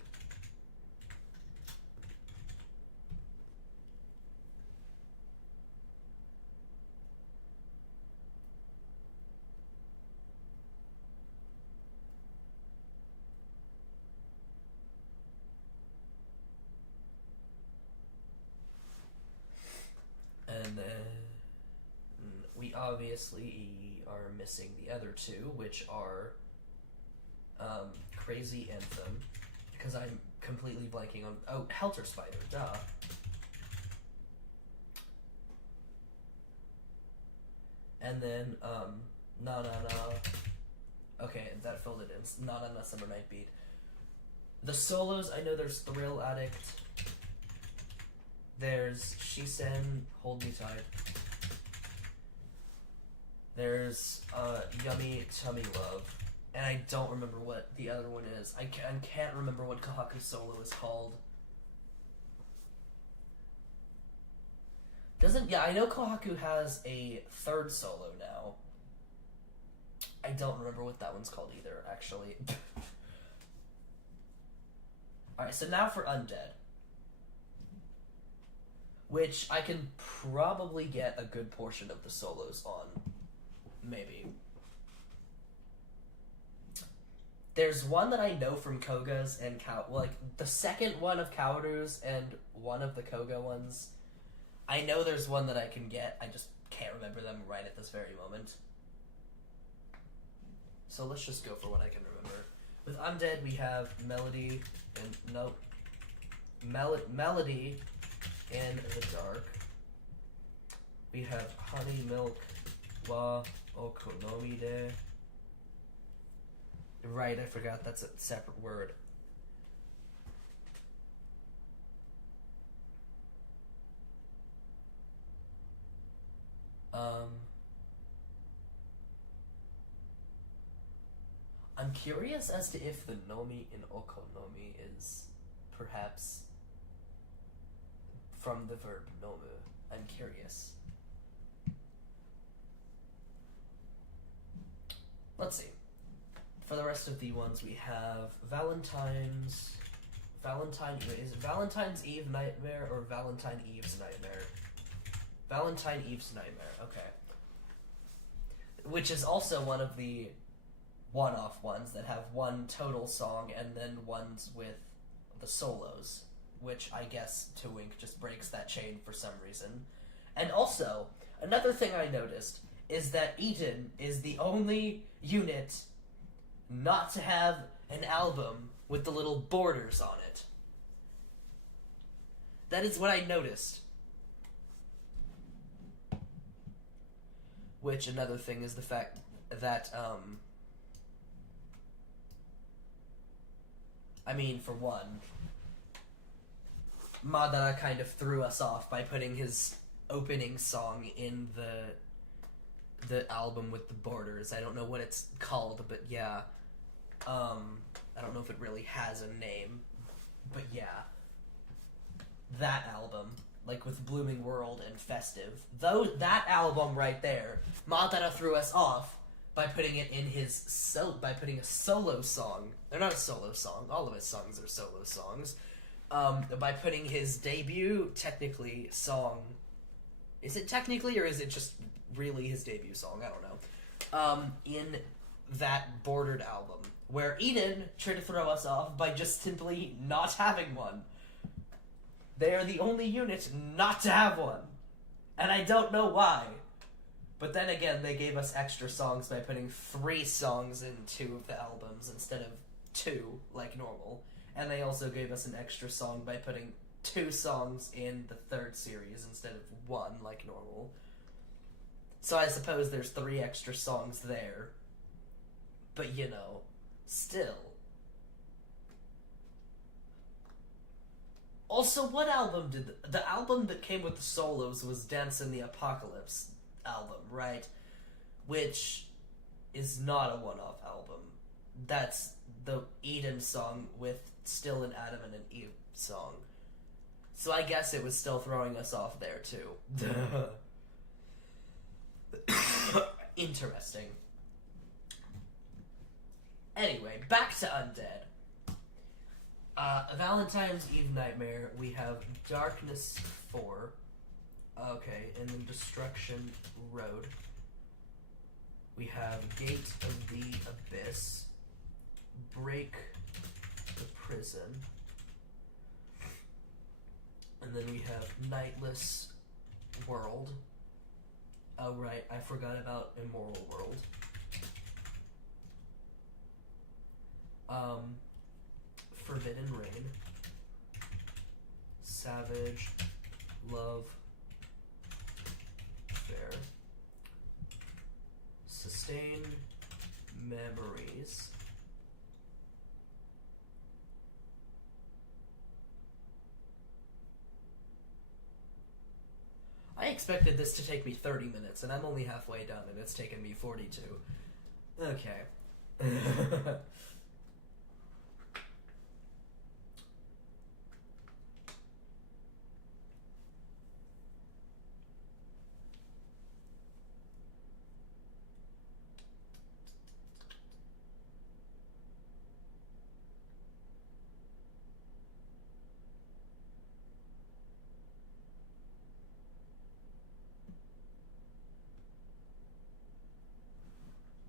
And then we obviously are missing the other two, which are Crazy Anthem, because I'm completely blanking on... Oh, Helter Spider, duh. And then, Na Na Na. Okay, that filled it in. Na Na Na Summer Night Beat. The solos, I know there's Thrill Addict. There's Shisen, Hold Me Tight. There's Yummy Tummy Love. And I don't remember what the other one is. I can't remember what Kohaku's solo is called. Yeah, I know Kohaku has a third solo now. I don't remember what that one's called either, actually. Alright, so now for Undead. Which I can probably get a good portion of the solos on. Maybe. There's one that I know from Koga's and the second one of Kaoru's and one of the Koga ones. I know there's one that I can get, I just can't remember them right at this very moment. So let's just go for what I can remember. With Undead, we have Melody and Melody in the Dark. We have Honey Milk wa Okonomide. Right, I forgot that's a separate word. I'm curious as to if the Nomi in Okonomi is perhaps from the verb nomu. I'm curious. Let's see. For the rest of the ones, we have Is it Valentine's Eve Nightmare or Valentine Eve's Nightmare? Valentine Eve's Nightmare, okay. Which is also one of the one-off ones that have one total song and then ones with the solos, which I guess Twink just breaks that chain for some reason. And also, another thing I noticed is that Eden is the only unit not to have an album with the little borders on it. That is what I noticed. Which, another thing is the fact that, I mean, for one, Madara kind of threw us off by putting his opening song in the album with the borders. I don't know what it's called, but yeah. I don't know if it really has a name, but yeah. That album, like with Blooming World and Festive, though that album right there, Madara threw us off by putting it in by putting a solo song. They're not a solo song. All of his songs are solo songs. By putting his debut technically song. Is it technically, or is it just really his debut song? I don't know. In that Bordered album, where Eden tried to throw us off by just simply not having one. They are the only unit not to have one. And I don't know why. But then again, they gave us extra songs by putting 3 songs in 2 of the albums instead of 2, like normal. And they also gave us an extra song by putting 2 songs in the 3rd series instead of 1, like normal. So I suppose there's 3 extra songs there. But, you know, still. Also, what album did... The album that came with the solos was Dance in the Apocalypse album, right? Which is not a one-off album. That's the Eden song with still an Adam and an Eve song. So I guess it was still throwing us off there, too. Interesting. Anyway, back to Undead. Valentine's Eve Nightmare, we have Darkness 4. Okay, and then Destruction Road. We have Gate of the Abyss. Break the Prison. And then we have Nightless World. Oh, right, I forgot about Immoral World. Forbidden Rain. Savage Love Fair. Sustained Memories. I expected this to take me 30 minutes, and I'm only halfway done, and it's taken me 42. Okay.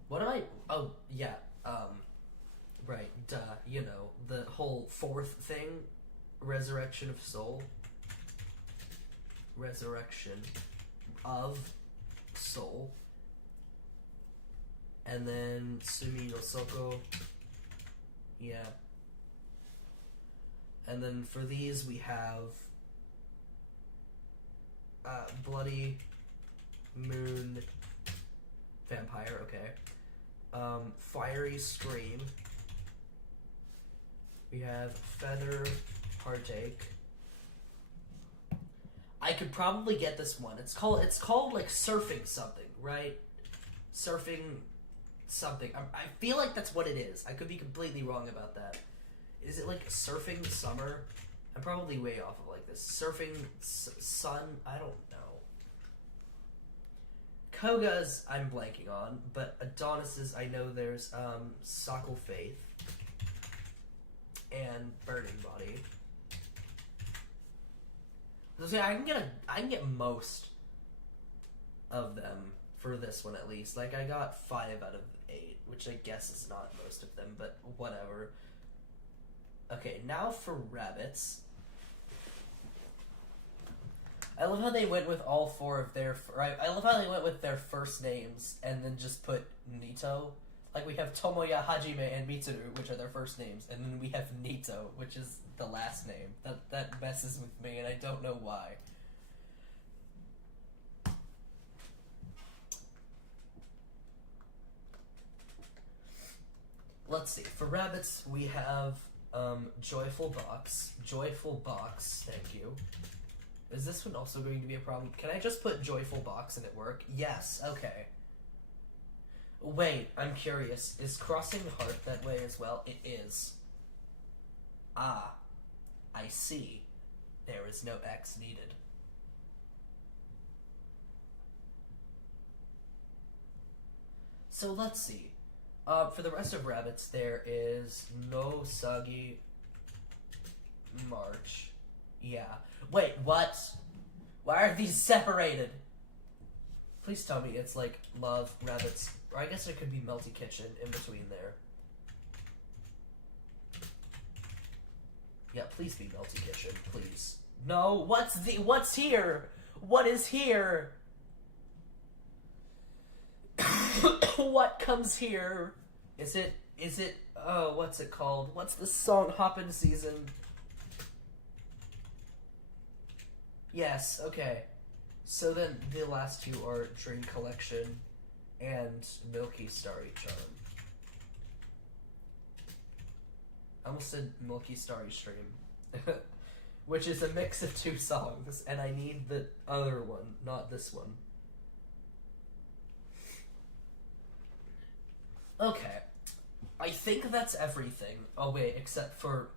What am I... Oh, yeah, right, duh, you know, the whole 4th thing, Resurrection of Soul. Resurrection of Soul. And then Sumi no Soko. Yeah. And then for these we have Bloody Moon Vampire, okay. Fiery Scream. We have Feather Heartache. I could probably get this one. It's called like Surfing something, right? Surfing something. I feel like that's what it is. I could be completely wrong about that. Is it like Surfing Summer? I'm probably way off of like this. Surfing Sun? I don't know. Koga's I'm blanking on, but Adonis's I know there's Sockle Faith and Burning Body. So yeah, I can get most of them for this one at least. Like I got 5 out of 8, which I guess is not most of them, but whatever. Okay, now for rabbits. I love how they went with all 4 of their... I love how they went with their first names and then just put Nito. Like, we have Tomoya, Hajime, and Mitsuru, which are their first names. And then we have Nito, which is the last name. That messes with me, and I don't know why. Let's see. For rabbits, we have Joyful Box. Joyful Box, thank you. Is this one also going to be a problem? Can I just put Joyful Box and it work? Yes, okay. Wait, I'm curious. Is Crossing Heart that way as well? It is. Ah, I see. There is no X needed. So let's see. For the rest of rabbits, there is No Sagi March. Yeah. Wait, what? Why are these separated? Please tell me it's like Love, Rabbits, or I guess it could be Melty Kitchen in between there. Yeah, please be Melty Kitchen, please. No, what's here? What is here? What comes here? Is it, what's it called? What's the song? Hoppin' Season. Yes, okay. So then the last two are Dream Collection and Milky Starry Charm. I almost said Milky Starry Stream. Which is a mix of two songs, and I need the other one, not this one. Okay. I think that's everything. Oh wait, except for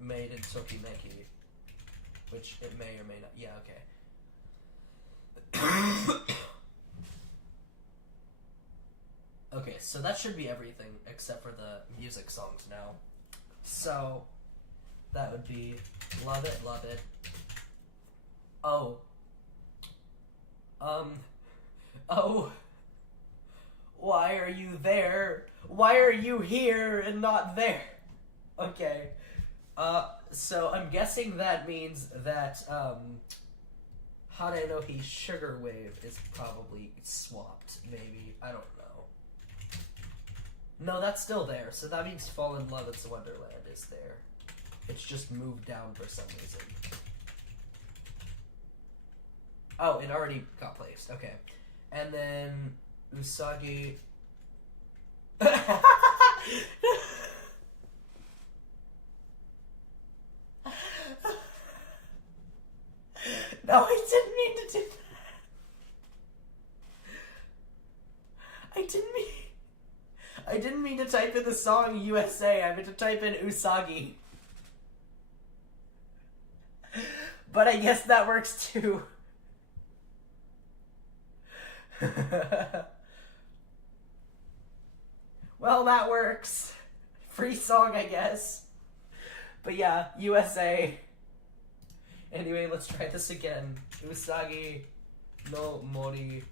Made in Tokimeki. Which it may or may not. Yeah, okay. Okay, so that should be everything except for the music songs now. So, that would be Love It, Love It. Oh. Oh. Why are you there? Why are you here and not there? Okay. So I'm guessing that means that, Hare no Hi Sugar Wave is probably swapped, maybe. I don't know. No, that's still there, so that means Fall in Love It's Wonderland is there. It's just moved down for some reason. Oh, it already got placed, okay. And then Usagi... No, I didn't mean to do that. I didn't mean to type in the song USA. I meant to type in Usagi. But I guess that works too. Well, that works. Free song, I guess. But yeah, USA. Anyway, let's try this again. Usagi no mori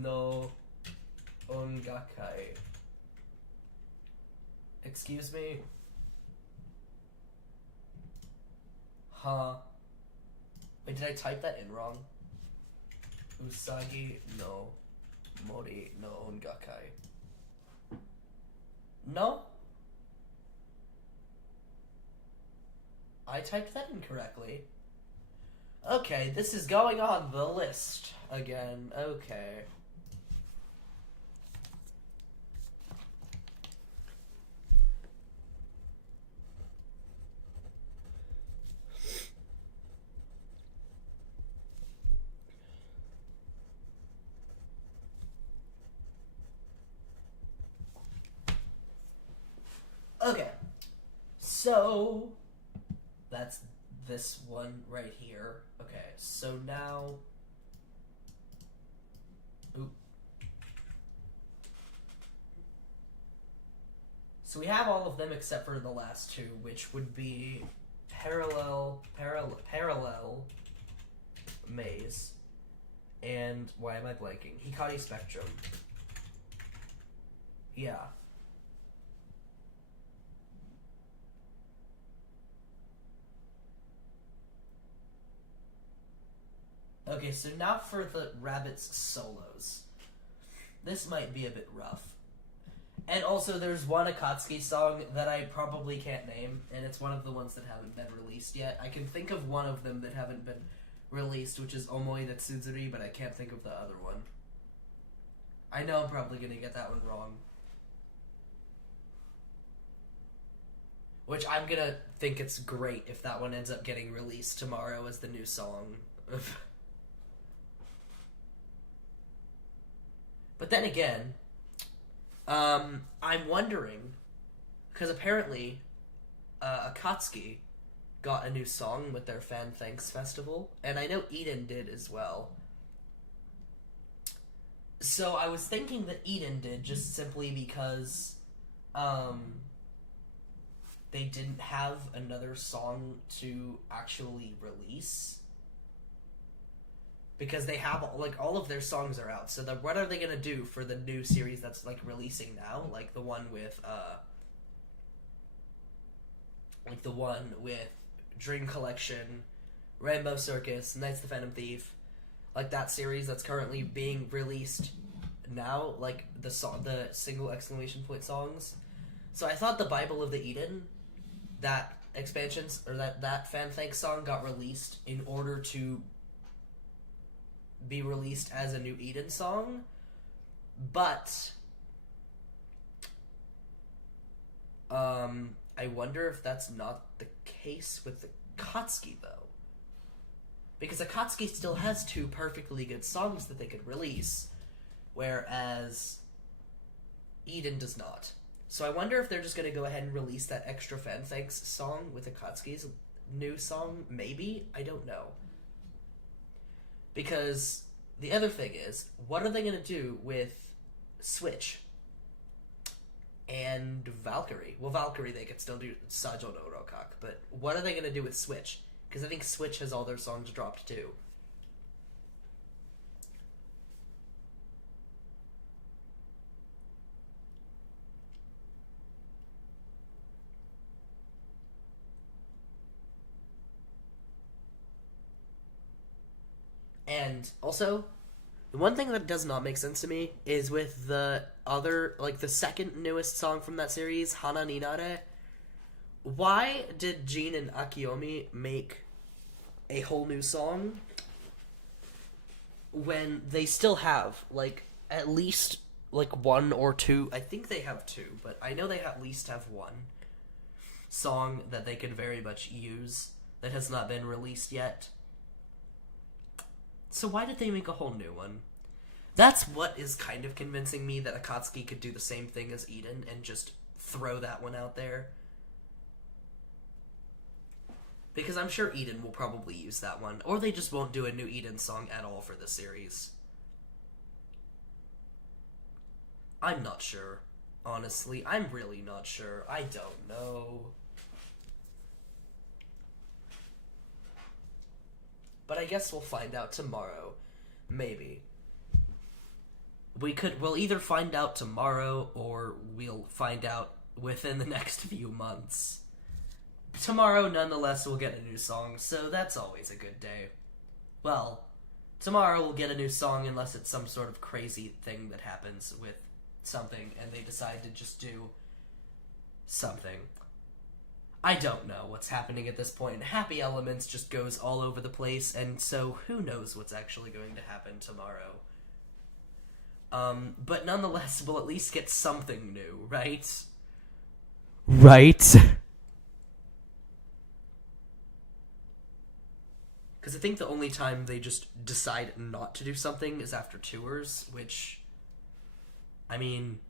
no ongakai. Excuse me? Huh? Wait, did I type that in wrong? Usagi no mori no ongakai. No? I typed that incorrectly. Okay, this is going on the list again. Okay. Okay. So... that's this one right here. Okay, so now... Oop. So we have all of them except for the last two, which would be Parallel Maze, and why am I blanking? Hikari Spectrum. Yeah. Okay, so now for the Rabbits solos. This might be a bit rough. And also, there's one Akatsuki song that I probably can't name, and it's one of the ones that haven't been released yet. I can think of one of them that haven't been released, which is Omoi no Tsutsuri, but I can't think of the other one. I know I'm probably gonna get that one wrong. Which I'm gonna think it's great if that one ends up getting released tomorrow as the new song. But then again, I'm wondering, because apparently Akatsuki got a new song with their Fan Thanks Festival, and I know Eden did as well. So I was thinking that Eden did, just simply because they didn't have another song to actually release. Because they have, like, all of their songs are out. So what are they gonna do for the new series that's, like, releasing now? Like the one with Dream Collection, Rainbow Circus, Knights of the Phantom Thief, like that series that's currently being released now, like the single exclamation point songs. So I thought the Bible of the Eden, that expansions or that fan thanks song got released in order to be released as a new Eden song, but I wonder if that's not the case with the Akatsuki, though. Because Akatsuki still has 2 perfectly good songs that they could release, whereas Eden does not. So I wonder if they're just going to go ahead and release that extra fan thanks song with Akatsuki's new song, maybe? I don't know. Because the other thing is, what are they going to do with Switch and Valkyrie? Well, Valkyrie, they could still do Sajo no Rokak, but what are they going to do with Switch? Because I think Switch has all their songs dropped too. And also, the one thing that does not make sense to me is with the other, like the second newest song from that series, Hana ni Nare. Why did Jin and Akiyomi make a whole new song when they still have, like, at least, like, 1 or 2, I think they have 2, but I know they at least have 1 song that they could very much use that has not been released yet. So why did they make a whole new one? That's what is kind of convincing me that Akatsuki could do the same thing as Eden and just throw that one out there. Because I'm sure Eden will probably use that one. Or they just won't do a new Eden song at all for the series. I'm not sure. Honestly, I'm really not sure. I don't know. But I guess we'll find out tomorrow. Maybe. We'll either find out tomorrow or we'll find out within the next few months. Tomorrow, nonetheless, we'll get a new song, so that's always a good day. Well, tomorrow we'll get a new song unless it's some sort of crazy thing that happens with something and they decide to just do something. I don't know what's happening at this point. Happy Elements just goes all over the place, and so who knows what's actually going to happen tomorrow. But nonetheless, we'll at least get something new, right? Right? Because I think the only time they just decide not to do something is after tours, which, I mean,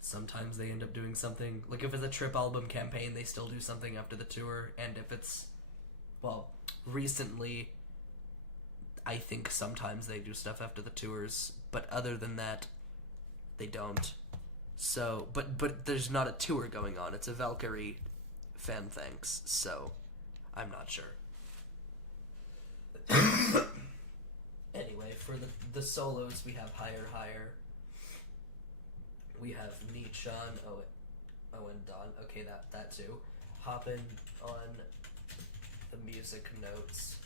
sometimes they end up doing something. Like, if it's a trip album campaign, they still do something after the tour. And if it's, well, recently, I think sometimes they do stuff after the tours. But other than that, they don't. So, but there's not a tour going on. It's a Valkyrie fan thanks. So, I'm not sure. Anyway, for the solos, we have Higher Higher. We have Nichan, and Don. Okay, that too. Hoppin' on the music notes.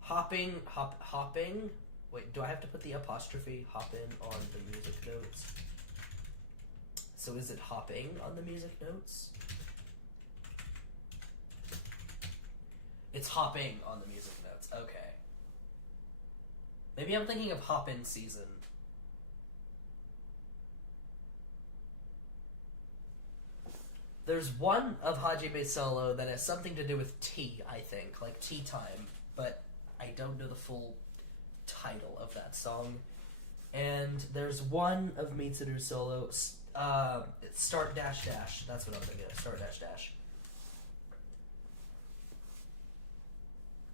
Hopping. Wait, do I have to put the apostrophe hoppin' on the music notes? So is it hopping on the music notes? It's hopping on the music notes. Okay. Maybe I'm thinking of Hop-In Season. There's one of Hajime's solo that has something to do with tea, I think. Like tea time. But I don't know the full title of that song. And there's one of Mitsuru's solo, Start Dash Dash. That's what I'm thinking of. Start Dash Dash.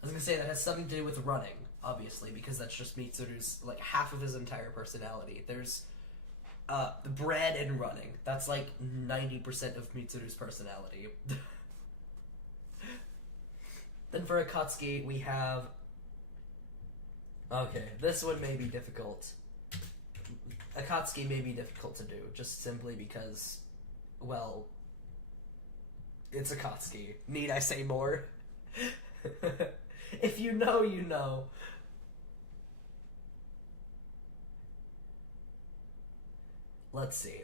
I was gonna say that has something to do with running, obviously, because that's just Mitsuru's, like, half of his entire personality. There's bread and running. That's like 90% of Mitsuru's personality. Then for Akatsuki, we have... Okay, this one may be difficult. Akatsuki may be difficult to do, just simply because, well, it's Akatsuki. Need I say more? If you know, you know. Let's see.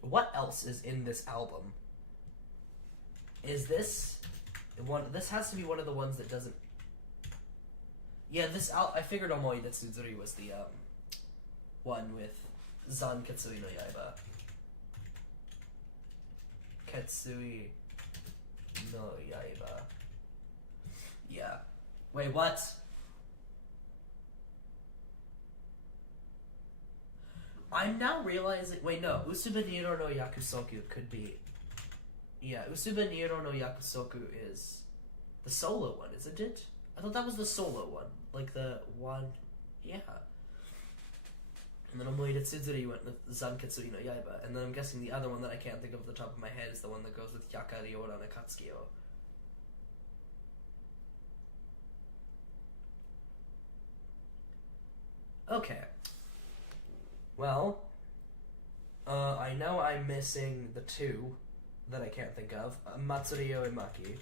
What else is in this album? Is this one? This has to be one of the ones that doesn't. Yeah, I figured Omoide Tsutsuri was the one with Zan Ketsui no Yaiba. Ketsui no Yaiba. Yeah. Wait, what? I'm now realizing. Wait, no. Usuba Niro no Yakusoku could be. Yeah, Usuba Niro no Yakusoku is the solo one, isn't it? I thought that was the solo one. Like the one. Yeah. And then Omoide Tsutsuri went with Zanketsuri no Yaiba. And then I'm guessing the other one that I can't think of at the top of my head is the one that goes with Yakari Ora Nakatsuki-o. Okay. Well, I know I'm missing the two that I can't think of. Matsurio and Maki.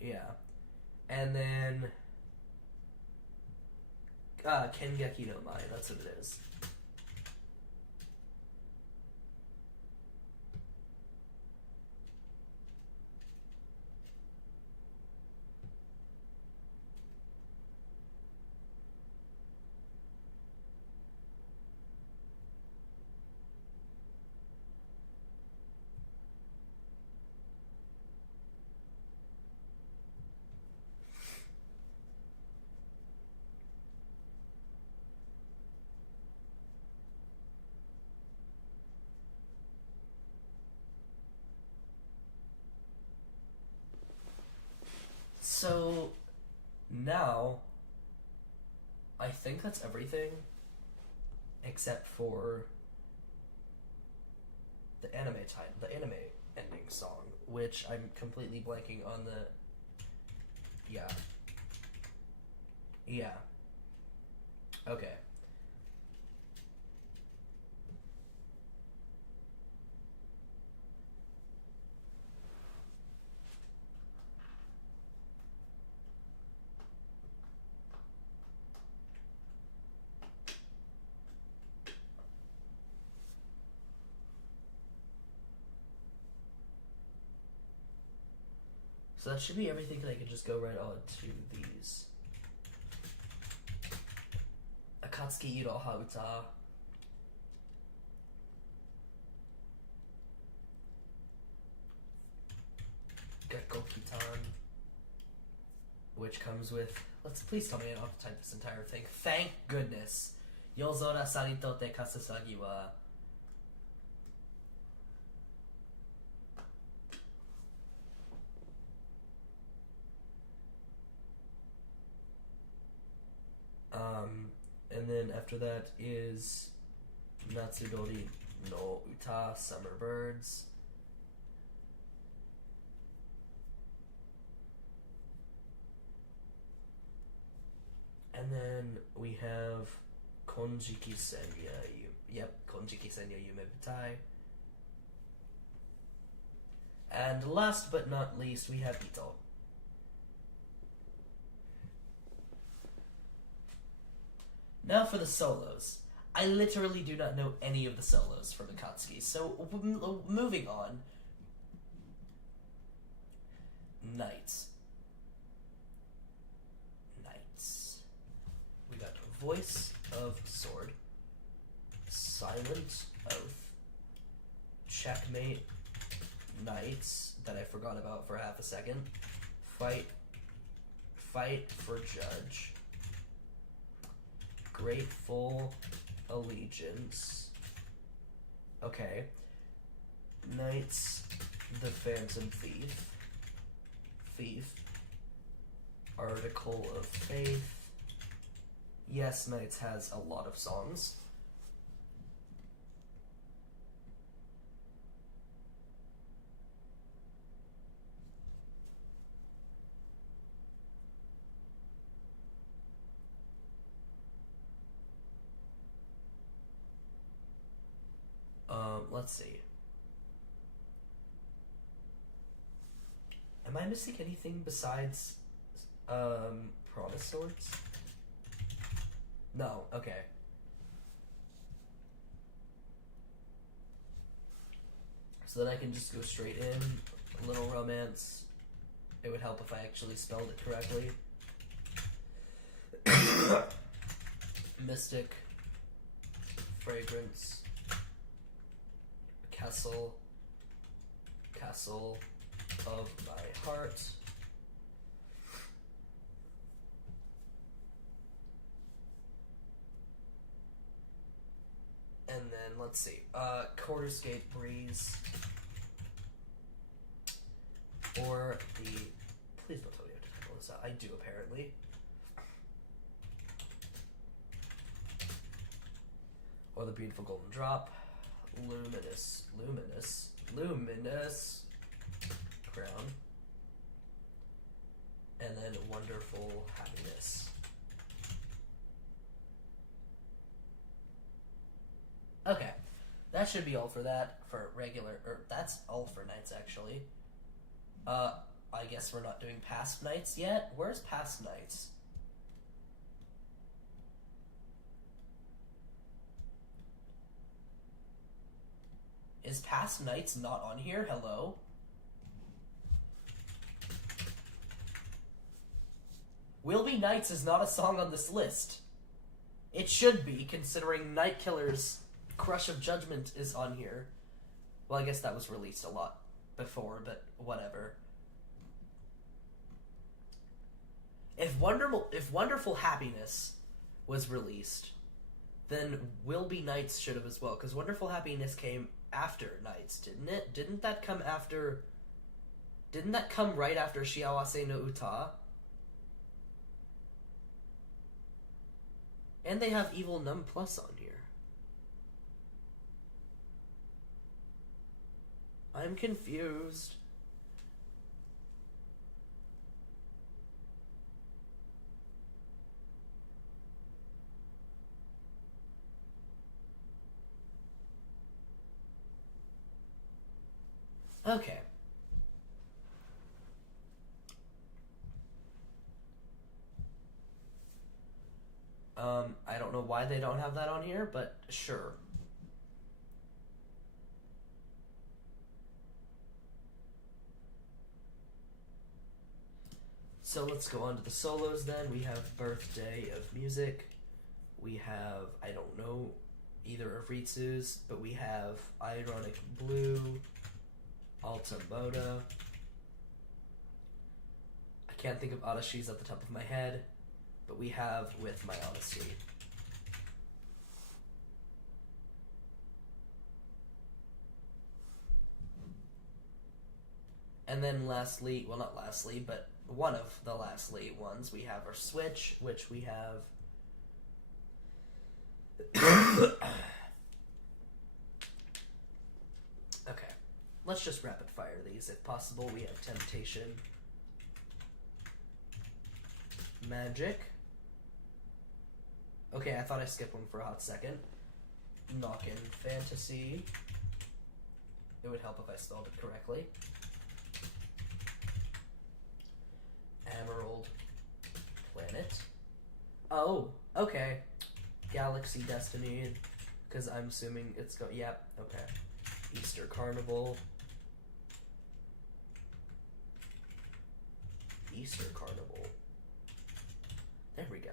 Yeah. And then... Kengeki no Mai, that's what it is. So, now, I think that's everything, except for the anime ending song, which I'm completely blanking on the... Yeah. Yeah. Okay. So that should be everything that I can just go right on to these. Akatsuki Iroha Uta. Gekko Kitan. Which comes with... Please tell me I don't have to type this entire thing. Thank goodness. Yozora Saritote Kasasagi wa... And then after that is Natsudori no Uta, Summer Birds. And then we have Konjiki Senya, Konjiki Senya Yume Butai. And last but not least, we have Ito. Now for the solos. I literally do not know any of the solos from Akatsuki, so moving on. Knights. We got Voice of Sword, Silent Oath, Checkmate, Knights, that I forgot about for half a second, Fight for Judge, Grateful Allegiance. Okay. Knights, The Phantom Thief. Article of Faith. Yes, Nights has a lot of songs. Let's see. Am I missing anything besides, Promise Swords? No, okay. So then I can just go straight in. Little Romance. It would help if I actually spelled it correctly. Mystic. Fragrance. Castle. Castle of my heart. And then, let's see, Quarterscape Breeze. Or the... Please don't tell me I have to type all this out. I do, apparently. Or the Beautiful Golden Drop. Luminous Crown. And then Wonderful Happiness. Okay, that should be all for that, for regular, or that's all for Nights, actually. I guess we're not doing Past Nights yet? Where's Past Nights? Is Past Nights not on here? Hello? Will Be Nights is not a song on this list. It should be, considering Night Killer's Crush of Judgment is on here. Well, I guess that was released a lot before, but whatever. If Wonderful Happiness was released, then Will Be Nights should have as well, because Wonderful Happiness came after Nights, didn't it? Didn't that come right after Shiawase no Uta? And they have Evil Num Plus on here. I'm confused. Okay. I don't know why they don't have that on here, but sure. So let's go on to the solos then. We have Birthday of Music. We have, I don't know either of Ritsu's, but we have Ironic Blue, Alta Moda. I can't think of Arashi's at the top of my head, but we have With My Honesty. And then lastly, well not lastly, but one of the lastly ones, we have our Switch, which we have... Okay, let's just rapid fire these if possible. We have Temptation, Magic. Okay, I thought I skipped one for a hot second. Knockin' Fantasy. It would help if I spelled it correctly. Emerald Planet. Oh, okay. Galaxy Destiny, because I'm assuming it's yep, okay. Easter Carnival. Easter Carnival. There we go.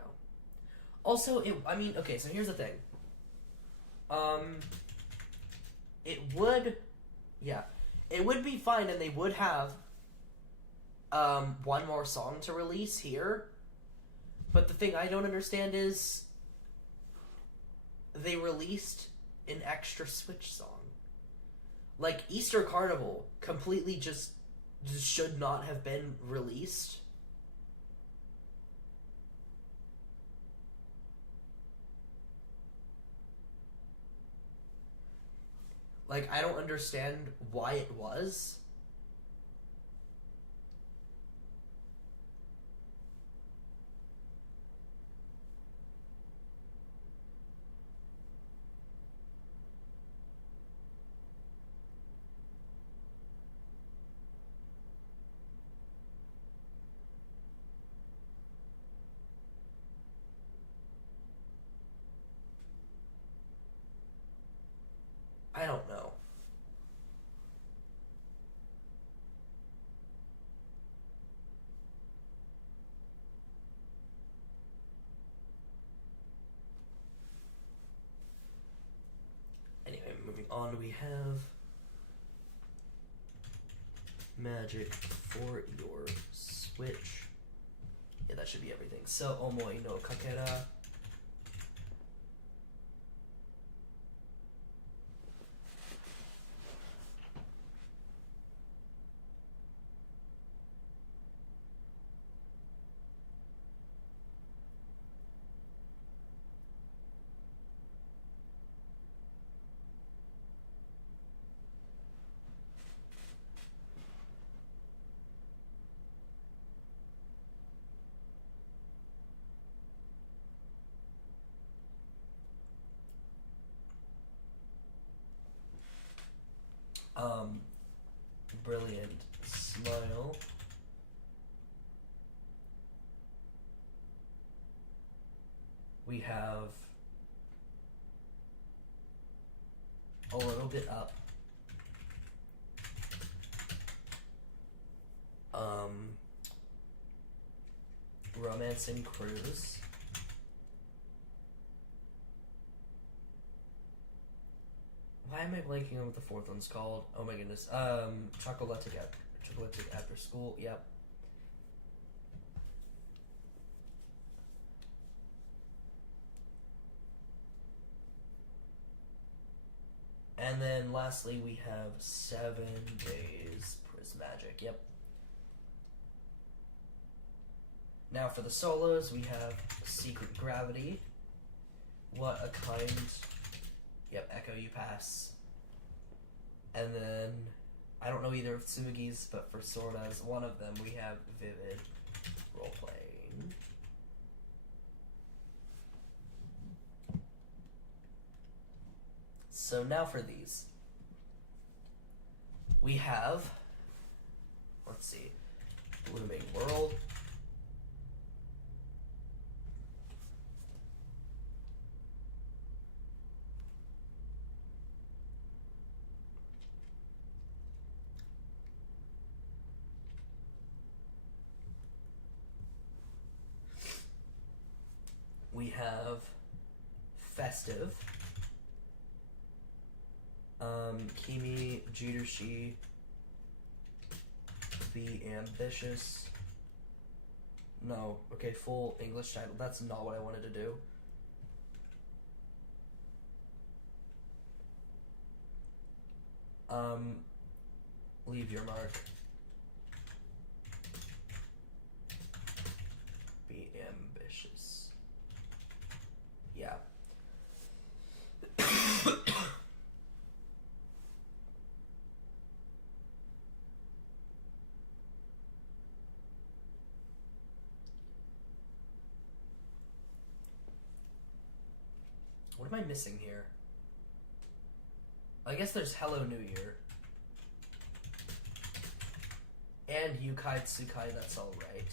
Also, okay, so here's the thing. It would be fine, and they would have one more song to release here. But the thing I don't understand is they released an extra Switch song. Like, Easter Carnival completely just should not have been released. Like, I don't understand why it was. I don't know. Anyway, moving on, we have magic for your Switch. Yeah, that should be everything. So, Omoi no Kakera. Brilliant Smile. We have a little bit up. Romancing Cruise. Why am I blanking on what the fourth one's called? Oh my goodness. Chocolate After School. Yep. And then lastly, we have 7 Days Prismagic. Yep. Now for the solos, we have Secret Gravity. What a Kind. Yep, Echo You Pass. And then, I don't know either of Tsugi's, but for Sorda's, one of them, we have Vivid Roleplaying. So now for these. We have, let's see, Blooming World. We have Festive, Kimi, Jitushi, Be Ambitious. No, okay, full English title. That's not what I wanted to do. Leave Your Mark. Be Ambitious. Yeah. What am I missing here? I guess there's Hello New Year. And Yukai Tsukai, that's alright.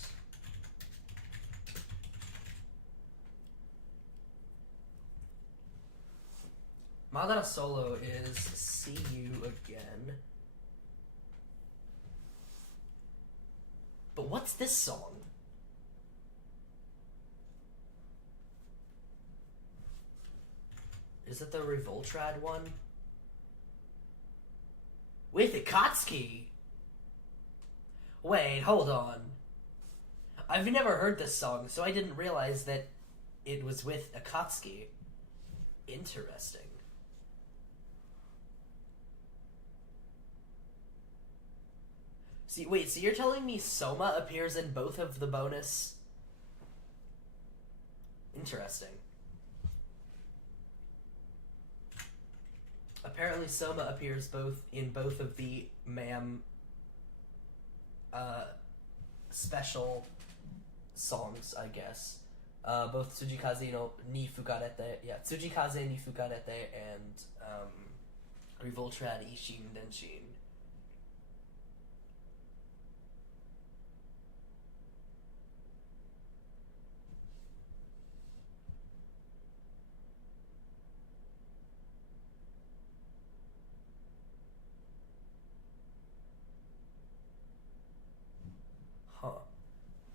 Madara Solo is See You Again. But what's this song? Is it the Revoltrad one? With Akatsuki? Wait, hold on. I've never heard this song, so I didn't realize that it was with Akatsuki. Interesting. See, wait, so you're telling me Soma appears in both of the bonus? Interesting. apparently Soma appears in both of the Ma'am special songs, I guess. Both Tsujikaze no ni Fukarete, Tsujikaze ni Fukarete and Revoltrad Ishin Denshin. Huh.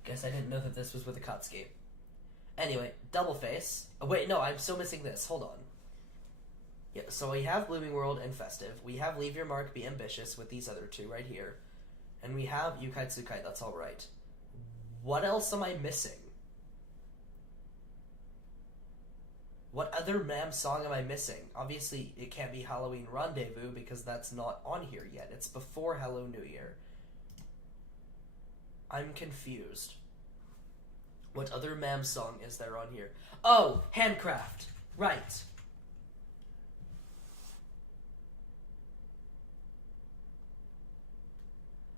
Guess I didn't know that this was with Akatsuki. Anyway, Double Face. Oh, wait, no, I'm still missing this. Hold on. Yeah, so we have Blooming World and Festive. We have Leave Your Mark, Be Ambitious with these other two right here. And we have Yukai Tsukai, that's alright. What else am I missing? What other Ma'am song am I missing? Obviously, it can't be Halloween Rendezvous because that's not on here yet. It's before Hello New Year. I'm confused. What other Ma'am song is there on here? Oh, Handcraft. Right.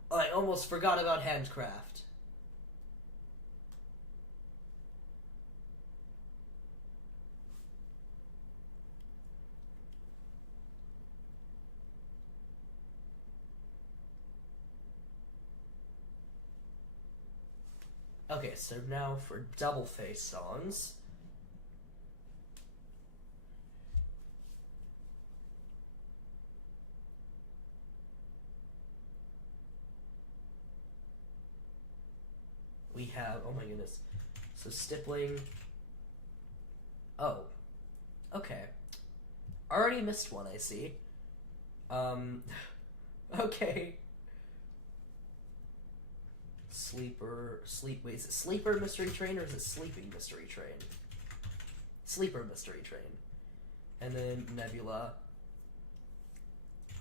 I almost forgot about Handcraft. Okay, so now for Double Face songs. We have, oh my goodness. So Stippling. Oh. Okay. Already missed one, I see. Okay. Wait, is it Sleeper Mystery Train or is it Sleeping Mystery Train? Sleeper Mystery Train. And then Nebula.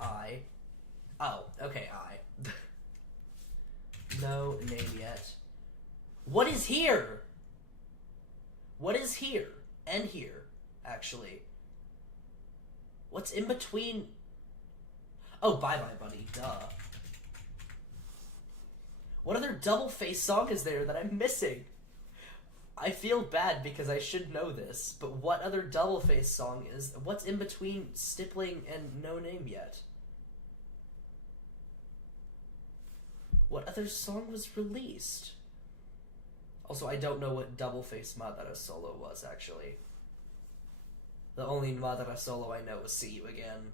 I. Oh, okay, I. No name yet. What is here? What is here? And here, actually. What's in between? Oh, Bye Bye Buddy, duh. What other Double Face song is there that I'm missing? I feel bad because I should know this, but what other Double Face song is... What's in between Stippling and No Name Yet? What other song was released? Also, I don't know what Double Face Madara solo was, actually. The only Madara solo I know is See You Again.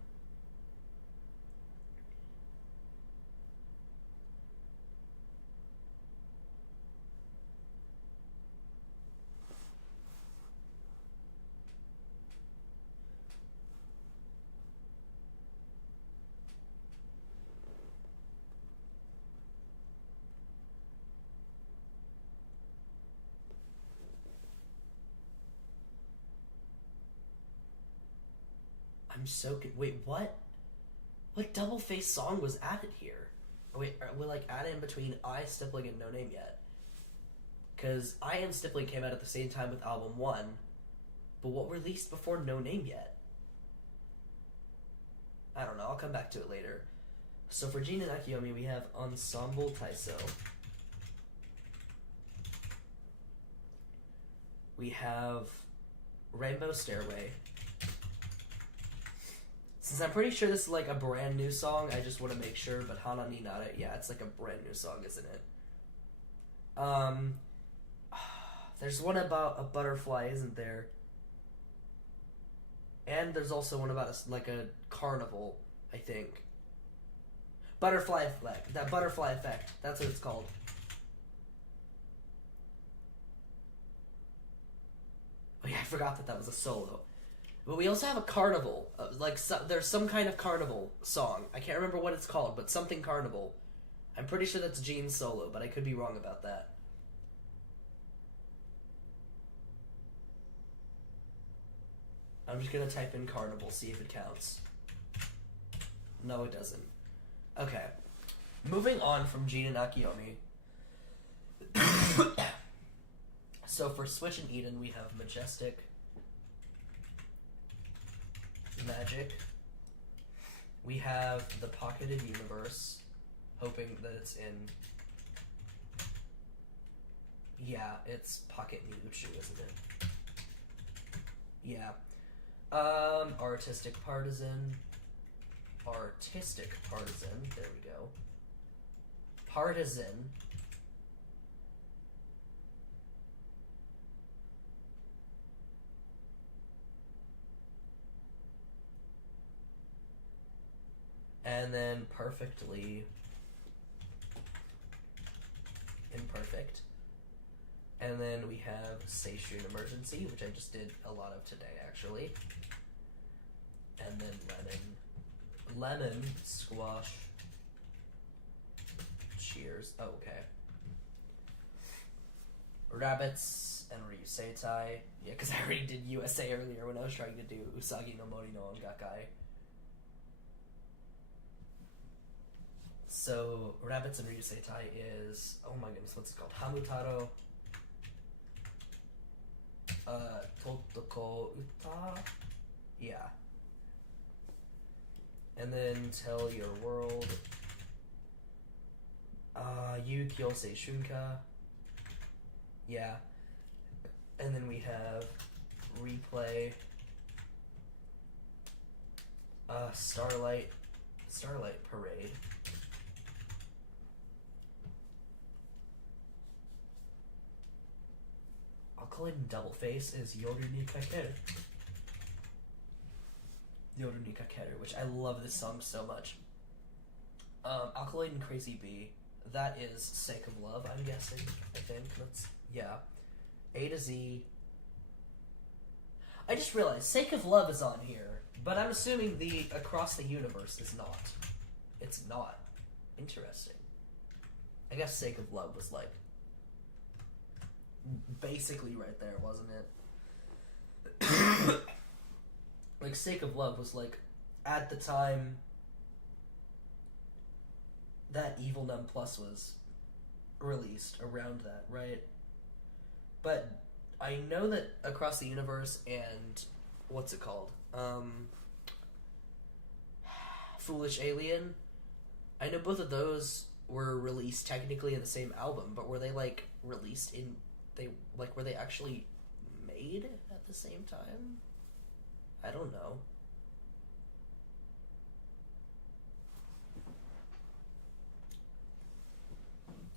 I'm so wait, what? What Double Face song was added here? Oh, wait, we like added in between I, Stippling, and No Name Yet? Because I and Stippling came out at the same time with Album 1, but what released before No Name Yet? I don't know, I'll come back to it later. So for Jin and Akiyomi, we have Ensemble Taiso. We have Rainbow Stairway. Since I'm pretty sure this is like a brand new song, I just want to make sure, but Hana ni Nare, yeah, it's like a brand new song, isn't it? There's one about a butterfly, isn't there? And there's also one about like a carnival, I think. Butterfly Effect. That Butterfly Effect. That's what it's called. Oh yeah, I forgot that was a solo. But we also have a carnival. There's some kind of carnival song. I can't remember what it's called, but something carnival. I'm pretty sure that's Jean's solo, but I could be wrong about that. I'm just gonna type in carnival, see if it counts. No, it doesn't. Okay. Moving on from Jin and Akiyomi. So for Switch and Eden, we have Majestic, Magic, We have the Pocketed Universe, hoping that it's in... Yeah, it's Pocket Mewtwo, isn't it? Yeah. Artistic Partisan. Artistic Partisan. There we go. Partisan. And then Perfectly Imperfect. And then we have Seishun Emergency, which I just did a lot of today, actually. And then Lemon, Squash, Cheers. Oh, okay. Rabbits and Ryuseitai. Yeah, because I already did USA earlier when I was trying to do Usagi no Mori no Ongakai. So, Rabbits and Ryuseitai is... Oh my goodness, what's it called? Hamutaro... Totoko Uta? Yeah. And then Tell Your World. Yu Kyosei Shunka. Yeah. And then we have Replay. Starlight Parade. Alkaline Double Face is Yoru ni Kakeru. Yoru ni Kakeru, which I love this song so much. Alkaline Crazy Bee, that is Sake of Love, I'm guessing. I think that's, yeah. A to Z. I just realized Sake of Love is on here, but I'm assuming the Across the Universe is not. It's not. Interesting. I guess Sake of Love was like basically right there, wasn't it? Like, Sake of Love was like, at the time that Evil Numb Plus was released, around that, right? But I know that Across the Universe and what's it called? Foolish Alien. I know both of those were released technically in the same album, but were they like released in were they actually made at the same time? I don't know.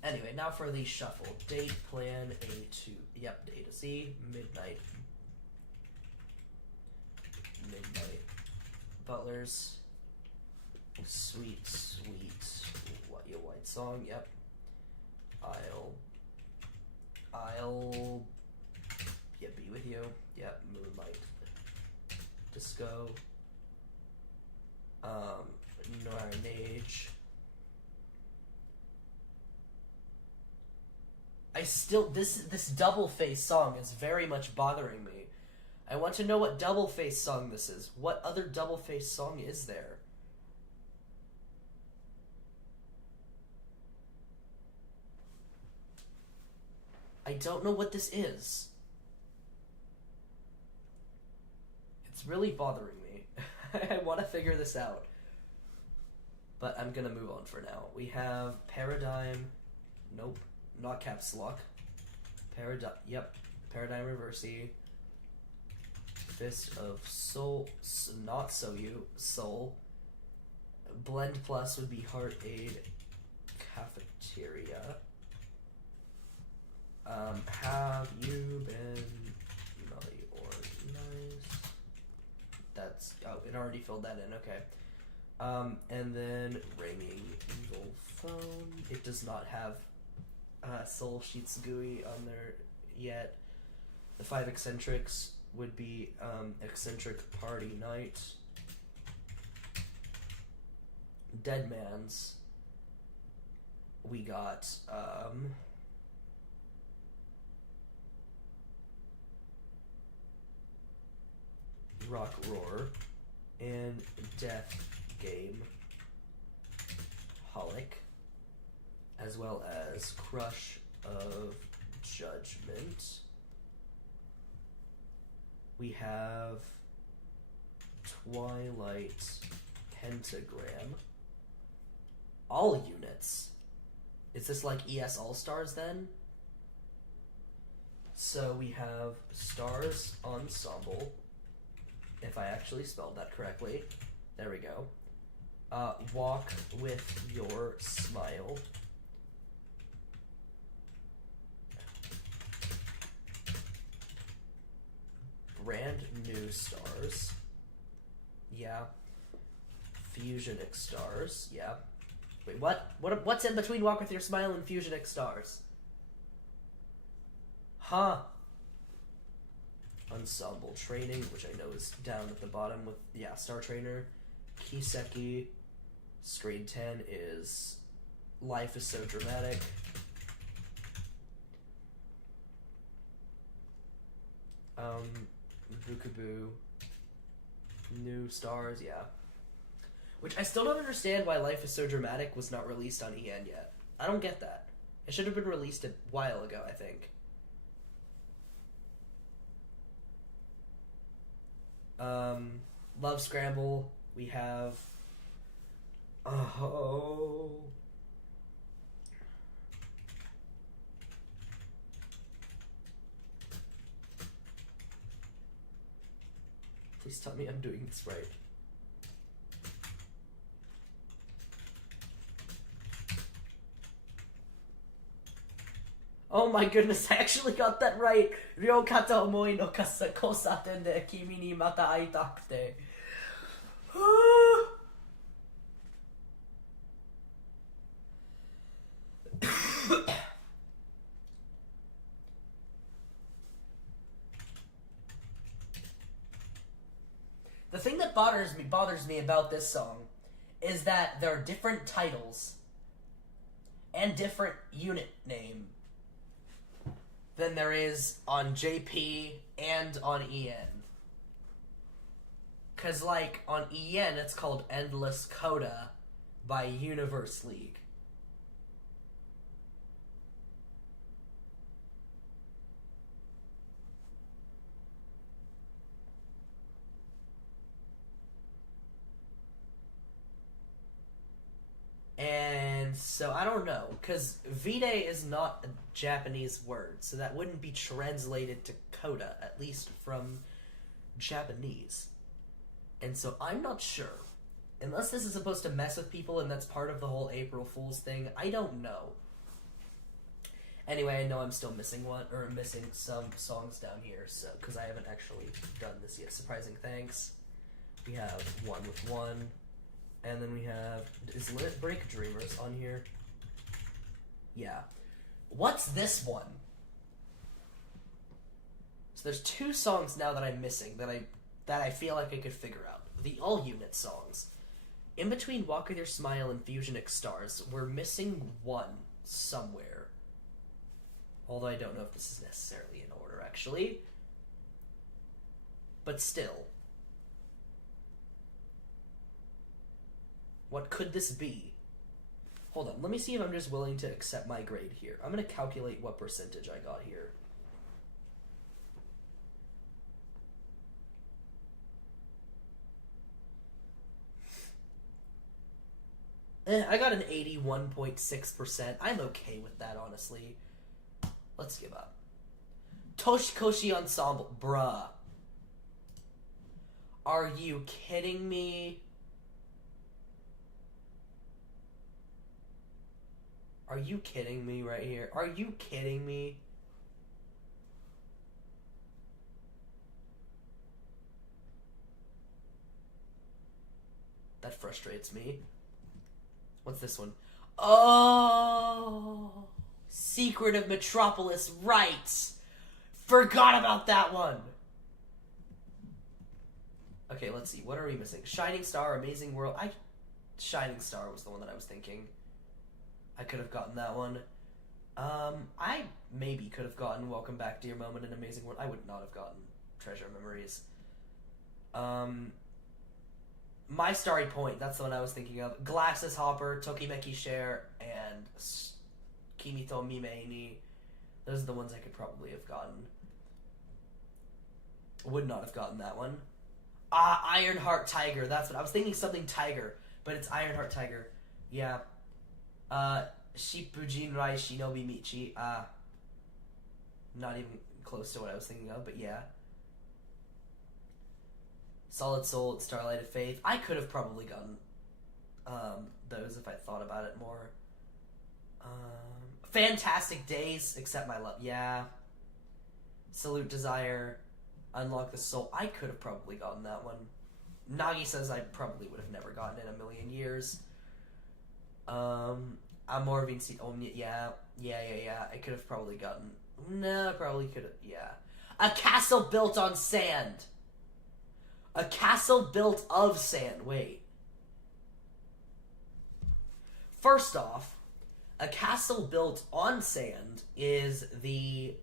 Anyway, now for the shuffle. Date, plan, A to... Yep, A to Z. Midnight. Butlers. Sweet, what your white song, yep. I'll yeah, be with you. Yep, Moonlight. Disco. Northern Age. I still, this Double Face song is very much bothering me. I want to know what Double Face song this is. What other Double Face song is there? I don't know what this is. It's really bothering me. I want to figure this out. But I'm gonna move on for now. We have Paradigm. Nope. Not Caps Lock. Yep. Paradigm Reversi. Fist of Soul. Not So You. Soul. Blend Plus would be Heart Aid. Cafeteria. Have you been naughty or nice? That's, oh, it already filled that in, okay. And then Ringing Evil Phone. It does not have Soul Sheets GUI on there yet. The 5 eccentrics would be Eccentric Party Night. Dead Man's. We got Rock Roar and Death Game Holic, as well as Crush of Judgment. We have Twilight pentagram. All units. Is this like ES All-Stars then? So we have Stars Ensemble, if I actually spelled that correctly. There we go. Walk with your smile. Brand new stars. Yeah. Fusion Enstars. Yeah. Wait, what? What's in between Walk with Your Smile and Fusion Enstars? Huh. Ensemble Training, which I know is down at the bottom with, yeah, Star Trainer. Kiseki. Grade 10 is Life is So Dramatic. Bukabu. New Stars, yeah. Which I still don't understand why Life is So Dramatic was not released on EN yet. I don't get that. It should have been released a while ago, I think. Love Scramble, we have... Oh... Please tell me I'm doing this right. Oh my goodness, I actually got that right! Ryo kata omoi no kosaten de kimi ni mata aitakute. The thing that bothers me about this song is that there are different titles and different unit name than there is on JP and on EN. Cause like on EN it's called Endless Coda by Universe League. And so I don't know, because Vide is not a Japanese word, so that wouldn't be translated to Coda, at least from Japanese. And so I'm not sure. Unless this is supposed to mess with people and that's part of the whole April Fool's thing, I don't know. Anyway, I know I'm still missing some songs down here, so because I haven't actually done this yet. Surprising Thanks. We have One with One. And then we have... Is Lit Break Dreamers on here? Yeah. What's this one? So there's two songs now that I'm missing that I feel like I could figure out. The all-unit songs. In between Walk With Your Smile and Fusion Enstars, we're missing one somewhere. Although I don't know if this is necessarily in order, actually. But still. What could this be? Hold on, let me see if I'm just willing to accept my grade here. I'm going to calculate what percentage I got here. I got an 81.6%. I'm okay with that, honestly. Let's give up. Toshikoshi Ensemble. Bruh. Are you kidding me? Are you kidding me right here? Are you kidding me? That frustrates me. What's this one? Oh! Secret of Metropolis Rights! Forgot about that one! Okay, let's see. What are we missing? Shining Star, Amazing World. Shining Star was the one that I was thinking. I could have gotten that one. I maybe could have gotten Welcome Back, Dear Moment, and Amazing World. I would not have gotten Treasure Memories. My Starry Point, that's the one I was thinking of. Glasses Hopper, Tokimeki Share, and Kimito Mimei ni. Those are the ones I could probably have gotten. Would not have gotten that one. Ironheart Tiger. That's what I was thinking. Something tiger, but it's Ironheart Tiger. Yeah. Shippujin Rai Shinobi Michi. Not even close to what I was thinking of, but yeah. Solid Soul, Starlight of Faith. I could have probably gotten those if I thought about it more. Fantastic Days, Accept My Love. Yeah. Salute Desire, Unlock the Soul. I could have probably gotten that one. Nagi says I probably would have never gotten it in a million years. Amor Vinci Omnia. Yeah. I could have probably gotten. No, I probably could have. Yeah. A Castle Built on Sand. A Castle Built of Sand. Wait. First off, A Castle Built on Sand is the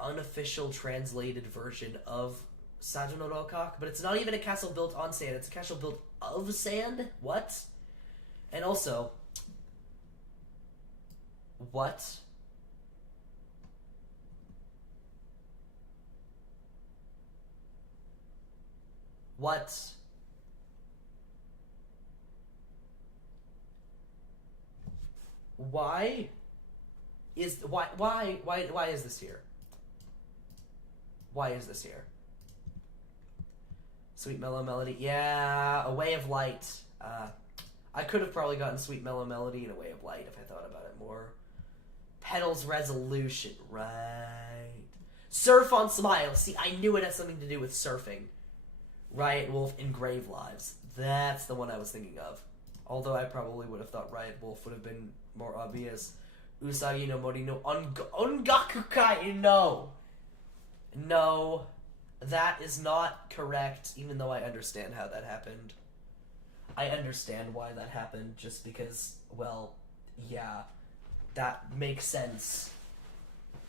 unofficial translated version of Sajo no Rokak, but it's not even a castle built on sand, it's a castle built of sand? What? And also, what? What? Why is this here? Why is this here? Sweet Mellow Melody. Yeah, A Way of Light. I could have probably gotten Sweet Mellow Melody and A Way of Light if I thought about it more. Petals Resolution. Right. Surf on Smile. See, I knew it had something to do with surfing. Riot Wolf in Grave Lives. That's the one I was thinking of. Although I probably would have thought Riot Wolf would have been more obvious. Usagi no Mori no Ongakukai. No. No. That is not correct, even though I understand how that happened. I understand why that happened, just because, well, yeah, that makes sense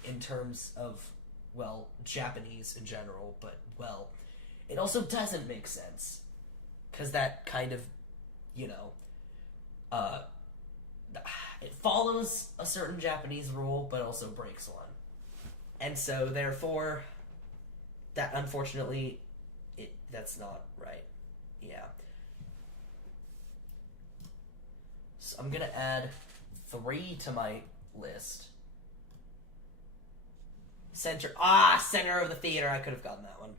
in terms of, well, Japanese in general, but, well, it also doesn't make sense, because that kind of, you know, it follows a certain Japanese rule, but also breaks one. And so, therefore, that, unfortunately, that's not right. Yeah. So I'm gonna add 3 to my list. Center of the Theater. I could have gotten that one.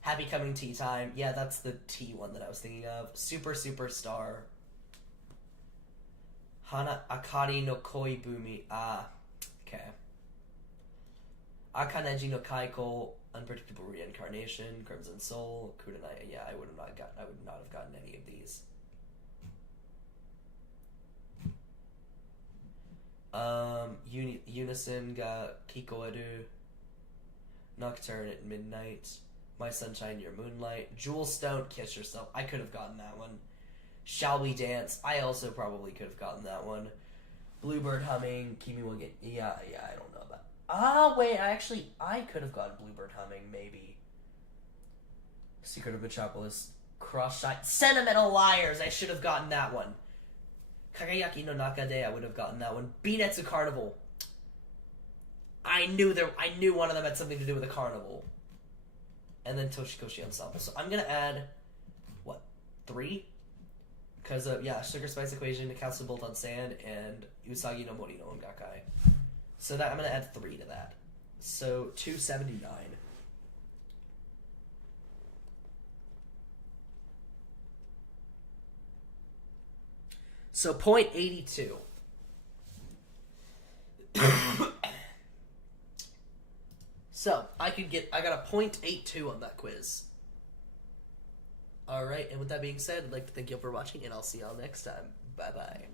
Happy Coming Tea Time. Yeah, that's the tea one that I was thinking of. Superstar. Hana Akari no Koi Bumi. Okay. Akaneji no Kaiko, Unpredictable Reincarnation, Crimson Soul, Kurenai. Yeah, I would not have gotten any of these. Unison ga Kikoeru, Nocturne at Midnight, My Sunshine, Your Moonlight, Jewel Stone, Kiss Yourself. I could have gotten that one. Shall We Dance? I also probably could have gotten that one. Bluebird Humming, Kimi wa Get. Yeah, I don't know that. Wait, I could have gotten Bluebird Humming, maybe. Secret of Metropolis, Cross-Shine, Sentimental Liars, I should have gotten that one. Kagayaki no Nakade, I would have gotten that one. Binetsu Carnival. I knew one of them had something to do with a carnival. And then Toshikoshi Ensemble. So I'm gonna add, 3? Because yeah, Sugar Spice Equation, Castle Built on Sand, and Usagi no Mori no Ongakai. So that I'm gonna add 3 to that. So 279. So 0.82. So I got a 0.82 on that quiz. Alright, and with that being said, I'd like to thank you all for watching, and I'll see y'all next time. Bye-bye.